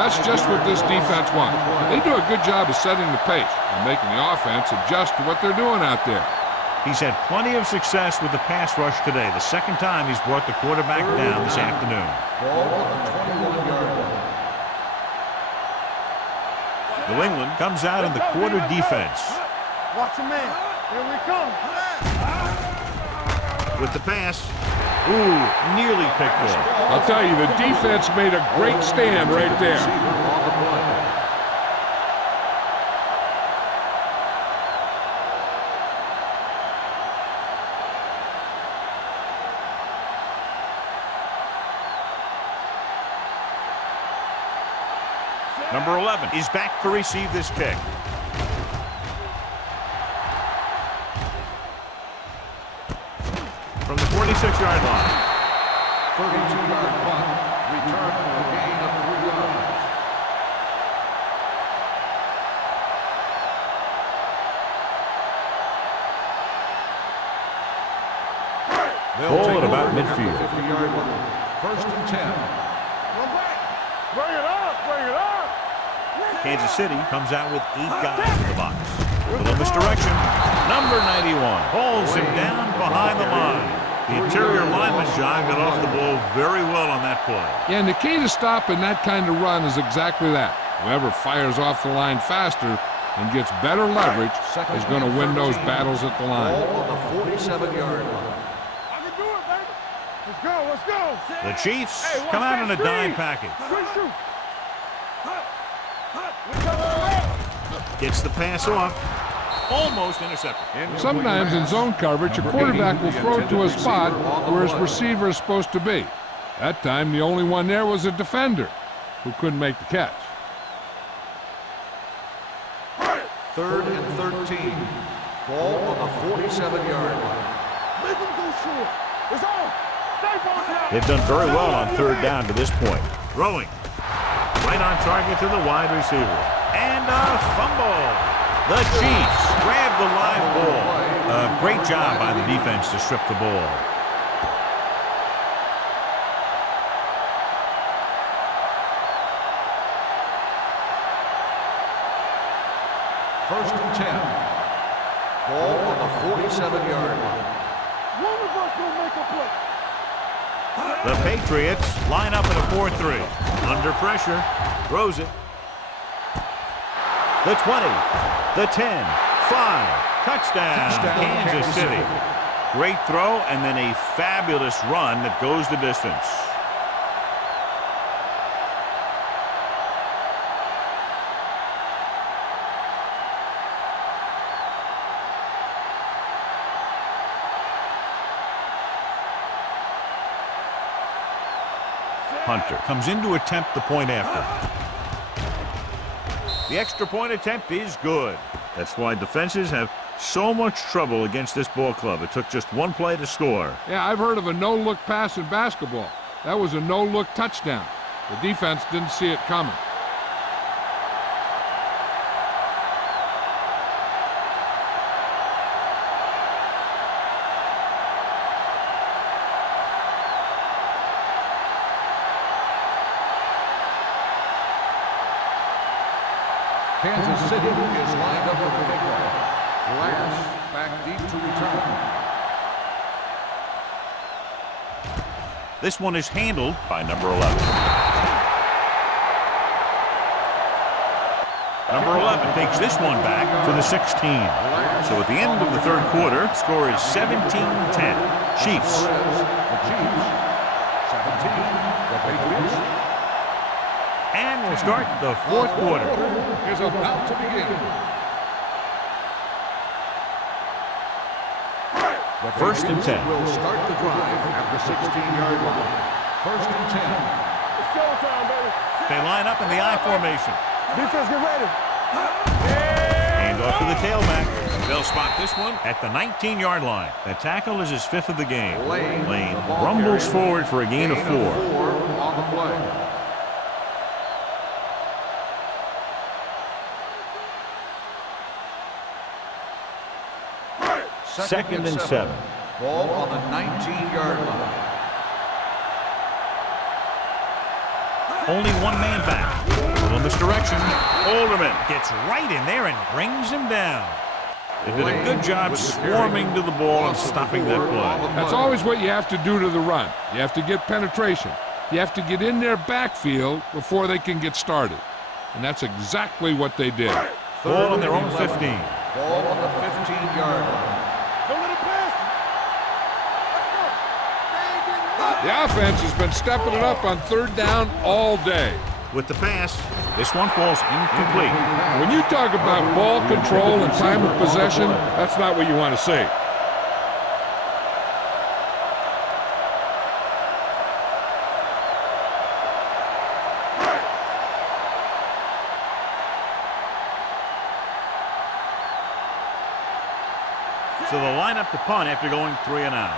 That's just what this defense wants. They do a good job of setting the pace and making the offense adjust to what they're doing out there. He's had plenty of success with the pass rush today. The second time he's brought the quarterback down this afternoon. Ball on the 21-yard line. New England comes out in the quarter defense. Watch him, man. Here we come. With the pass. Ooh, nearly picked off. I'll tell you, the defense made a great stand right there. On the play. Number 11 is back to receive this kick. From the 46-yard line. 32-yard punt. Return for a gain of 3 yards. Ball at about midfield. 50-yard line. 1st and 10. Bring it up, bring it up. Kansas City comes out with 8 guys in the box. A little misdirection. Number 91 holds him down behind the line. The interior lineman, John, got off the ball very well on that play. Yeah, and the key to stopping that kind of run is exactly that. Whoever fires off the line faster and gets better leverage is going to win those battles at the line. Ball on the 47-yard line. I can do it, baby. Let's go, let's go. The Chiefs come out in a dime package. Quick shoot. Gets the pass off. Almost intercepted. Sometimes in zone coverage, a quarterback will throw it to a spot where his receiver is supposed to be. That time, the only one there was a defender who couldn't make the catch. 3rd and 13. Ball on the 47-yard line. Make him go short. It's on. They've done very well on 3rd down to this point. Throwing. Right on target to the wide receiver. And a fumble. The Chiefs grab the live ball. Great job by the defense to strip the ball. First and 10. Ball on the 47-yard line. One of us will make a play. The Patriots line up in a 4-3. Under pressure. Throws it. The 20. The 10. 5. Touchdown, Kansas City. Great throw and then a fabulous run that goes the distance. Hunter comes in to attempt the point after. The extra point attempt is good. That's why defenses have so much trouble against this ball club. It took just one play to score. Yeah, I've heard of a no-look pass in basketball. That was a no-look touchdown. The defense didn't see it coming. Kansas City is lined up for the kickoff. Glass back deep to return. This one is handled by number 11. Number 11 takes this one back to the 16. So at the end of the 3rd quarter, score is 17-10. Chiefs. The Chiefs. 17. The Patriots. And we'll start the 4th quarter. Is about to begin. The First and 10. Will start the drive at the 16-yard line. First and 10. It's showtime, baby. They line up in the I formation. Defense, get ready. Hand off to the tailback. They'll spot this one at the 19-yard line. The tackle is his 5th of the game. Lane rumbles forward for a gain of 4. On the play. Second and 7. Ball on the 19-yard line. Only one man back. A little misdirection. Alderman gets right in there and brings him down. They did a good job swarming to the ball and stopping that play. That's always what you have to do to the run. You have to get penetration. You have to get in their backfield before they can get started. And that's exactly what they did. Ball on their own 15. Ball on the 15-yard line. Don't let it pass. The offense has been stepping it up on 3rd down all day. With the pass, this one falls incomplete. When you talk about ball control and time of possession, that's not what you want to see. So they'll line up to punt after going 3 and out.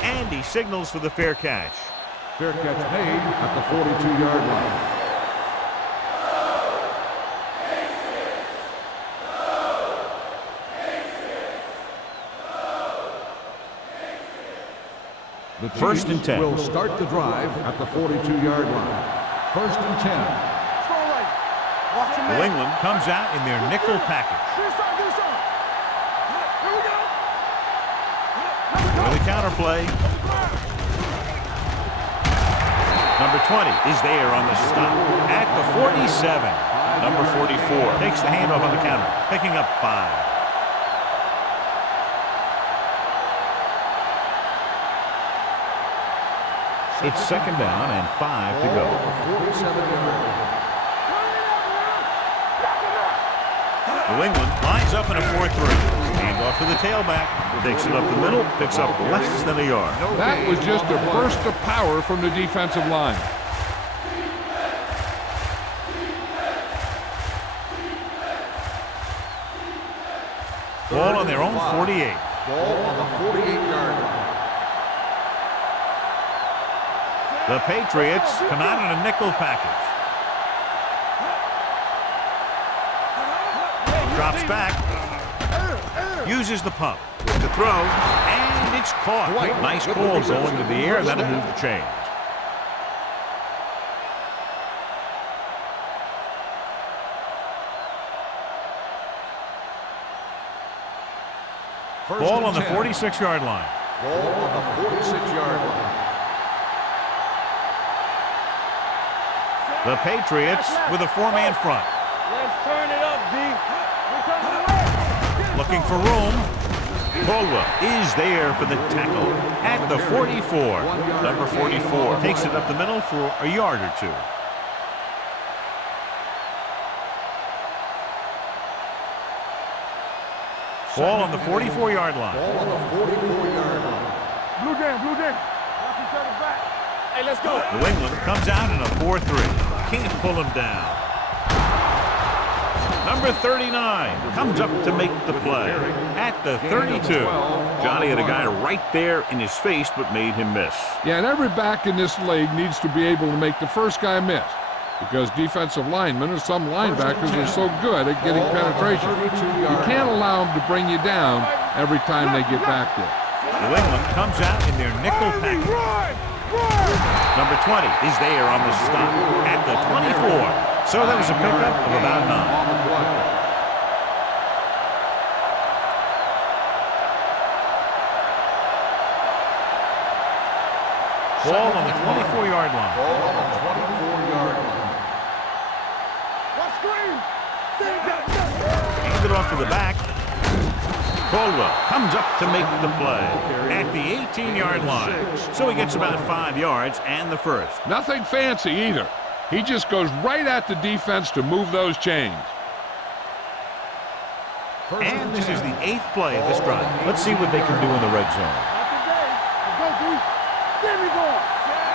And he signals for the fair catch. Fair catch made at the 42-yard line. The First and 10. Will start the drive at the 42-yard line. First and 10. Strong right. Watch your New man. England comes out in their nickel package. Get inside, get inside. Here we go. With a counter play. Number 20 is there on the stop at the 47. Number 44 takes the handoff on the counter, picking up 5. It's second down and 5 to go. 47-yard line. New England lines up in a 4-3. Hand off to the tailback. Takes it up the middle. Picks up less than a yard. That was just a burst of power from the defensive line. Ball on their own 48. Ball on the 48-yard line. The Patriots come out in a nickel package. Drops back. Uses the pump. With the throw. And it's caught. Nice call going to the air. That'll move the chains. Ball on the 46-yard line. Ball on the 46-yard line. The Patriots with a 4-man front. Let's turn it up, D. Looking for room. Caldwell is there for the tackle at the 44. Number 44 takes it up the middle for a yard or two. Ball on the 44-yard line. Ball on the 44-yard line. Blue Jam, Blue Jam. Watch each other back. Hey, let's go. New England comes out in a 4-3. Can't pull him down. Number 39 comes up to make the play at the 32. Johnny had a guy right there in his face but made him miss. Yeah, and every back in this league needs to be able to make the first guy miss, because defensive linemen and some linebackers are so good at getting penetration. You can't allow them to bring you down every time they get back there. New England comes out in their nickel package. Number 20 is there on the stop at the 24. So that was a pickup of about 9. Ball on the 24-yard line. Ball on the 24-yard line. Handed off to the back. Caldwell comes up to make the play at the 18-yard line. So he gets about 5 yards and the first. Nothing fancy either. He just goes right at the defense to move those chains. And this is the 8th play of this drive. Let's see what they can do in the red zone.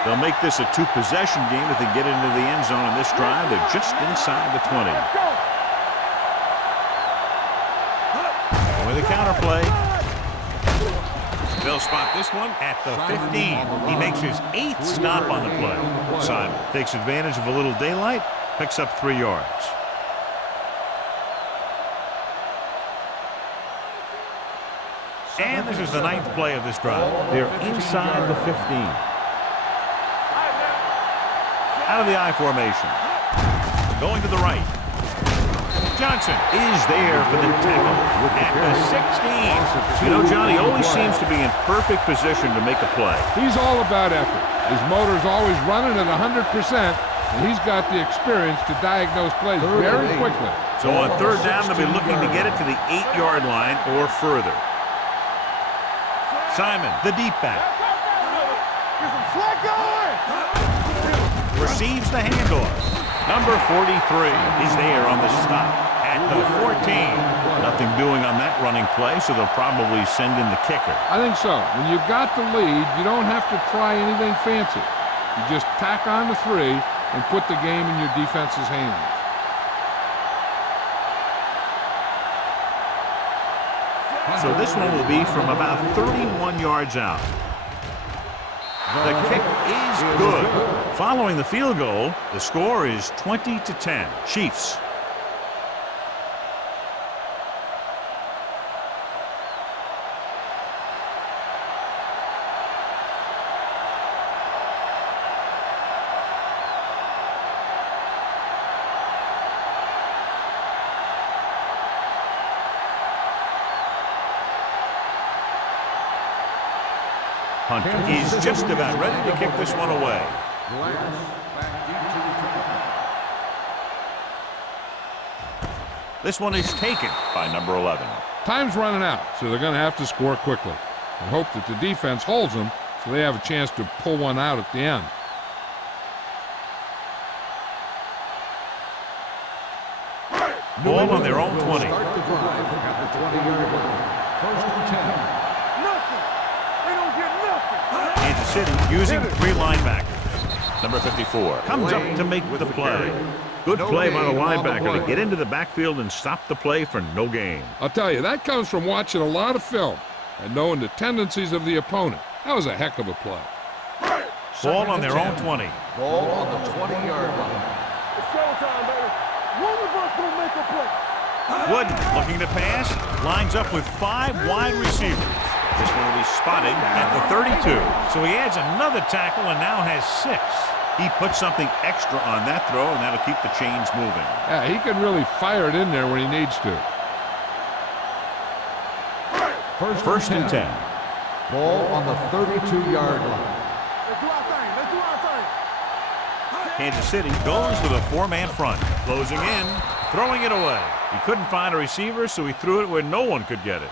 They'll make this a 2-possession game if they get into the end zone in this drive. They're just inside the 20. With a counter play. They'll spot this one at the 15. He makes his 8th stop on the play. Simon takes advantage of a little daylight, picks up 3 yards. And this is the 9th play of this drive. They're inside the 15. Out of the I formation. Going to the right. Johnson is there for the tackle at the 16. You know, Johnny always seems to be in perfect position to make a play. He's all about effort. His motor's always running at 100%, and he's got the experience to diagnose plays very quickly. So on 3rd down, they'll be looking to get it to the 8-yard line or further. Simon, the deep back. Receives the handoff. Number 43 is there on the stop at the 14. Nothing doing on that running play, so they'll probably send in the kicker. I think so. When you've got the lead, you don't have to try anything fancy. You just tack on the 3 and put the game in your defense's hands. So this one will be from about 31 yards out. The kick is good. Following the field goal, the score is 20-10. Chiefs. Hunter is just about ready to kick this one away. This one is taken by number 11. Time's running out, so they're going to have to score quickly and hope that the defense holds them So they have a chance to pull one out at the end. Ball on their own 20. Start the drive at the 20-yard line. First and 10. Nothing. They don't get nothing. Kansas City using 3 linebackers. Number 54 comes up to make the play. Good play by the linebacker to get into the backfield and stop the play for no gain. I'll tell you, that comes from watching a lot of film and knowing the tendencies of the opponent. That was a heck of a play. Ball on their own 20. Ball on the 20-yard line. It's showtime, baby. One of us will make a play. Wooden looking to pass, lines up with 5 wide receivers. This one will be spotted at the 32. So he adds another tackle and now has 6. He puts something extra on that throw, and that'll keep the chains moving. Yeah, he can really fire it in there when he needs to. First and 10. Ball on the 32-yard line. Let's do our thing. Let's do our thing. Kansas City goes with a 4-man front. Closing in, throwing it away. He couldn't find a receiver, so he threw it where no one could get it.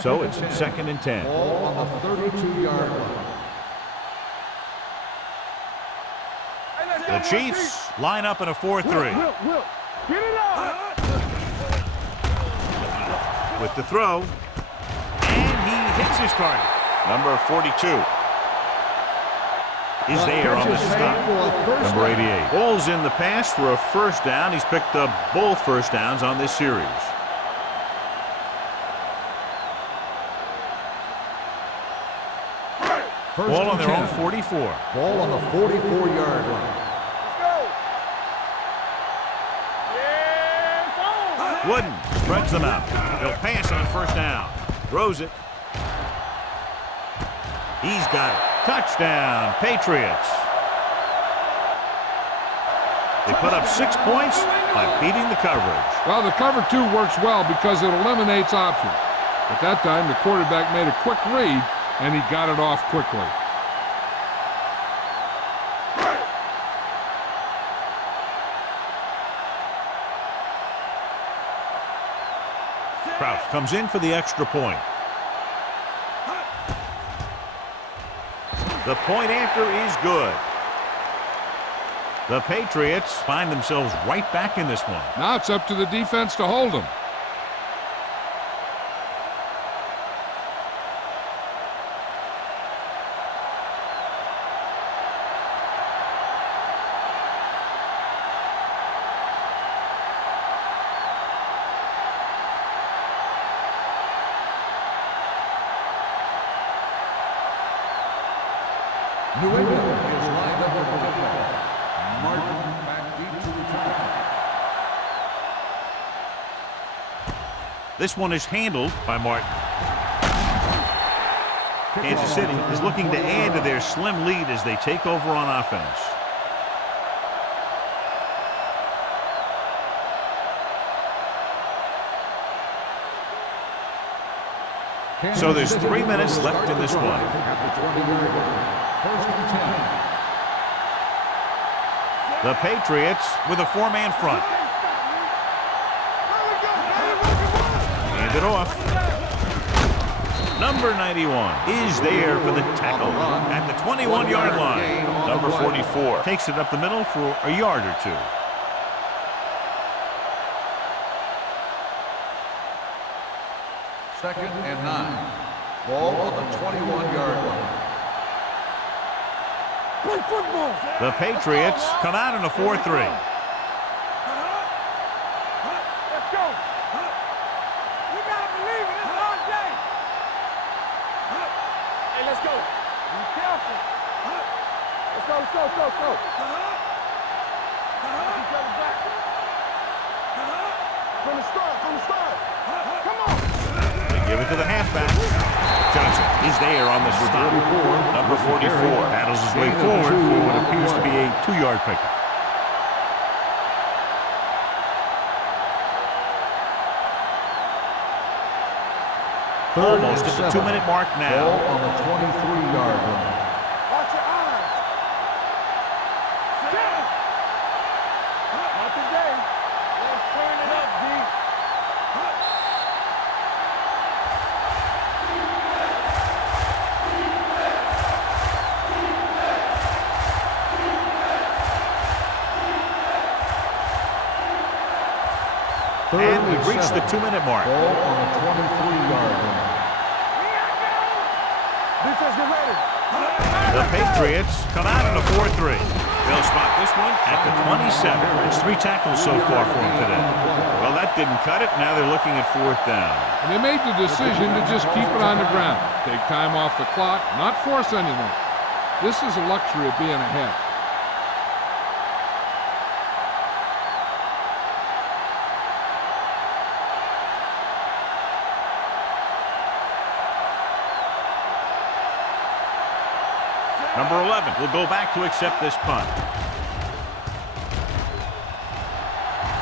So it's second and 10. Ball on the 32-yard line. The Chiefs line up in a 4-3. Will, get it out. With the throw, and he hits his target. Number 42 is there on the stop. Number 88 ball's in the pass for a first down. He's picked up both first downs on this series. Ball on their own 44. Ball on the 44-yard line. Wooden spreads them out. He'll pass on first down. Throws it. He's got it. Touchdown, Patriots. They put up 6 points by beating the coverage. Well, the cover 2 works well because it eliminates options. At that time, the quarterback made a quick read, and he got it off quickly. Crouch comes in for the extra point. The point after is good. The Patriots find themselves right back in this one. Now it's up to the defense to hold them. New England is lined up with the football. Martin back deep to return. This one is handled by Martin. Kansas City is looking to add to their slim lead as they take over on offense. So there's 3 minutes left in this one. At the 20-yard line. First and 10. The Patriots with a 4-man front. Hand it off. Number 91 is there for the tackle at the 21-yard line. Number 44 takes it up the middle for a yard or 2. Second and 9. Ball on the 21-yard line. Play football. The Patriots come out in a 4-3. Let's go. We gotta believe it. It's a hard day. Hey, let's go. Be careful. Let's go, let's go, let's go, let's go. Knock each other back. From the start, from the start. Come on. They give it to the halfback. Johnson is there on the stop. Number 44 battles his way forward for what appears to be a 2-yard pickup. Almost at the 2-minute mark now. Ball on the 23-yard line. Watch your eyes. Not today. And we've reached the 2-minute mark. Ball on the 23-yard line. Defense, get ready. The Patriots come out in a 4-3. They'll spot this one at the 27. It's 3 tackles so far for them today. Well, that didn't cut it. Now they're looking at 4th down. And they made the decision to just keep it on the ground. Take time off the clock, not force anything. This is a luxury of being ahead. Number 11 will go back to accept this punt.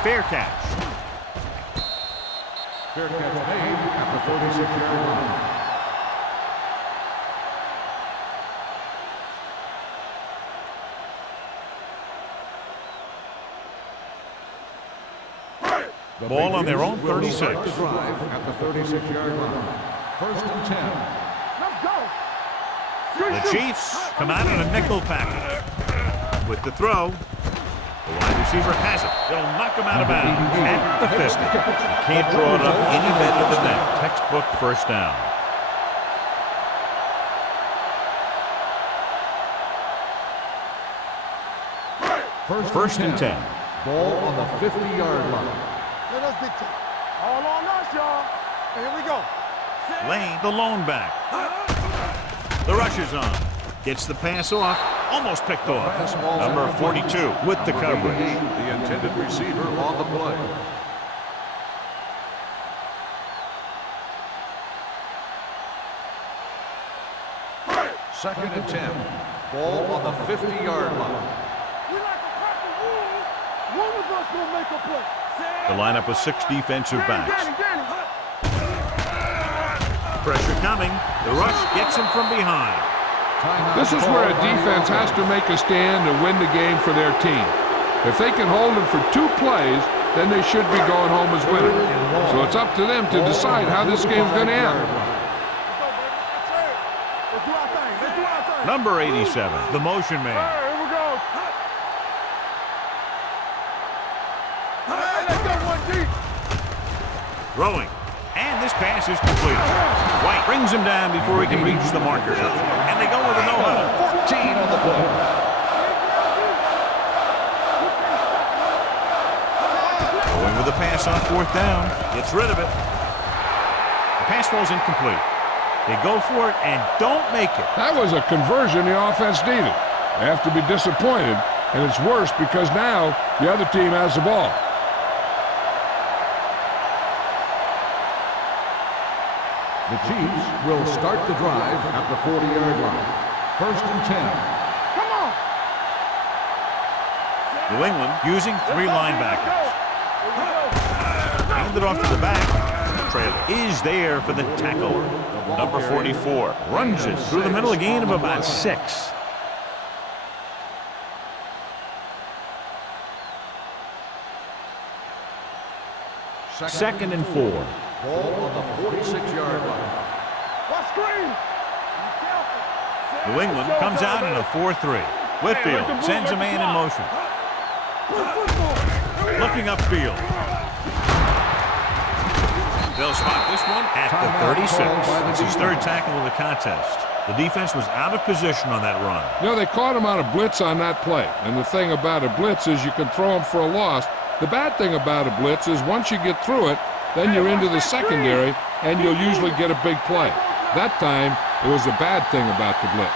Fair catch. Fair catch made at the 46-yard line. The Ball on their own Patriots will 36. start the drive at the 36-yard line. 1st and 10. Let's go. The Chiefs come out in a nickel package. With the throw, the wide receiver has it. It'll knock him out of bounds at the 50. You can't draw it up any better than that. Textbook 1st down. First and 10. Ball on the 50-yard line. Let us dictate. All on us, y'all. Here we go. Lane, the lone back. The rush is on. Gets the pass off. Almost picked off. Number 42 with the coverage. The intended receiver on the play. Second and 10. Ball on the 50-yard line. We like to crack the rules. One of us will make a play. The lineup with 6 defensive backs. Danny. Pressure coming. The rush gets him from behind. This is where a defense has to make a stand and win the game for their team. If they can hold them for 2 plays, then they should be going home as winners. So it's up to them to decide how this game's going to end. Let's do our thing. Let's do our thing. Number 87, the motion man. Here we go. Hey, let's go one deep. Throwing. And this pass is completed. White brings him down before he can reach the marker. And they go with a no-huddle. 14 on the play. Going with the pass on 4th down. Gets rid of it. The pass falls incomplete. They go for it and don't make it. That was a conversion the offense needed. They have to be disappointed, and it's worse because now the other team has the ball. The Chiefs will start the drive at the 40-yard line. 1st and 10. Come on. New England using 3 linebackers. Hand it off to the back. The trail is there for the tackle. Number 44 runs it through the middle, a gain of about 6. Second and 4. Ball on the 46-yard line. What screen? New England comes out in a 4-3. Whitfield sends a man in motion. Looking upfield. They'll spot this one at the 36. It's his 3rd tackle of the contest. The defense was out of position on that run. You know, they caught him on a blitz on that play. And the thing about a blitz is you can throw him for a loss. The bad thing about a blitz is once you get through it, then you're into the secondary, and you'll usually get a big play. That time, it was a bad thing about the blitz.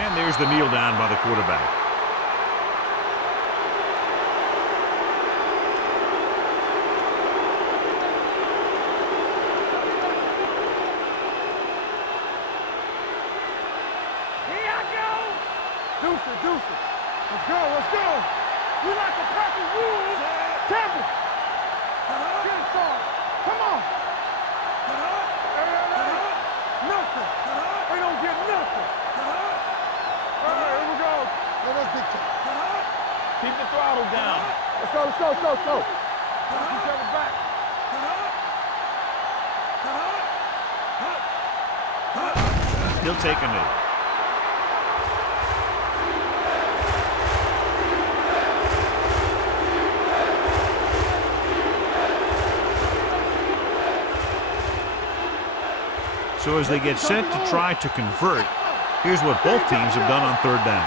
And there's the kneel down by the quarterback. Deuce it. Let's go. We like to crack the rules. Temple. Get it started. Come on. Nothing. They don't get nothing. All right, here we go. Let us dictate. Keep the throttle down. Let's go. Keep each other back. He'll take a knee. So as they get set to try to convert, here's what both teams have done on third down.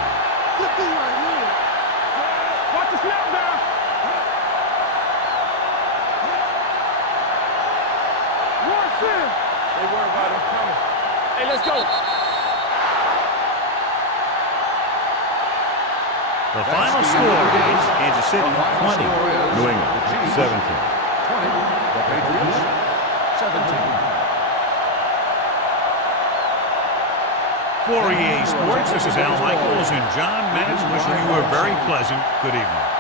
Watch the snap now. Watch in. They worry about him coming. Hey, let's go. The final score is Kansas City 20, New England 17. 20, the Patriots 17. For EA Sports, this is Al Michaels and John Maddox wishing you a very pleasant good evening.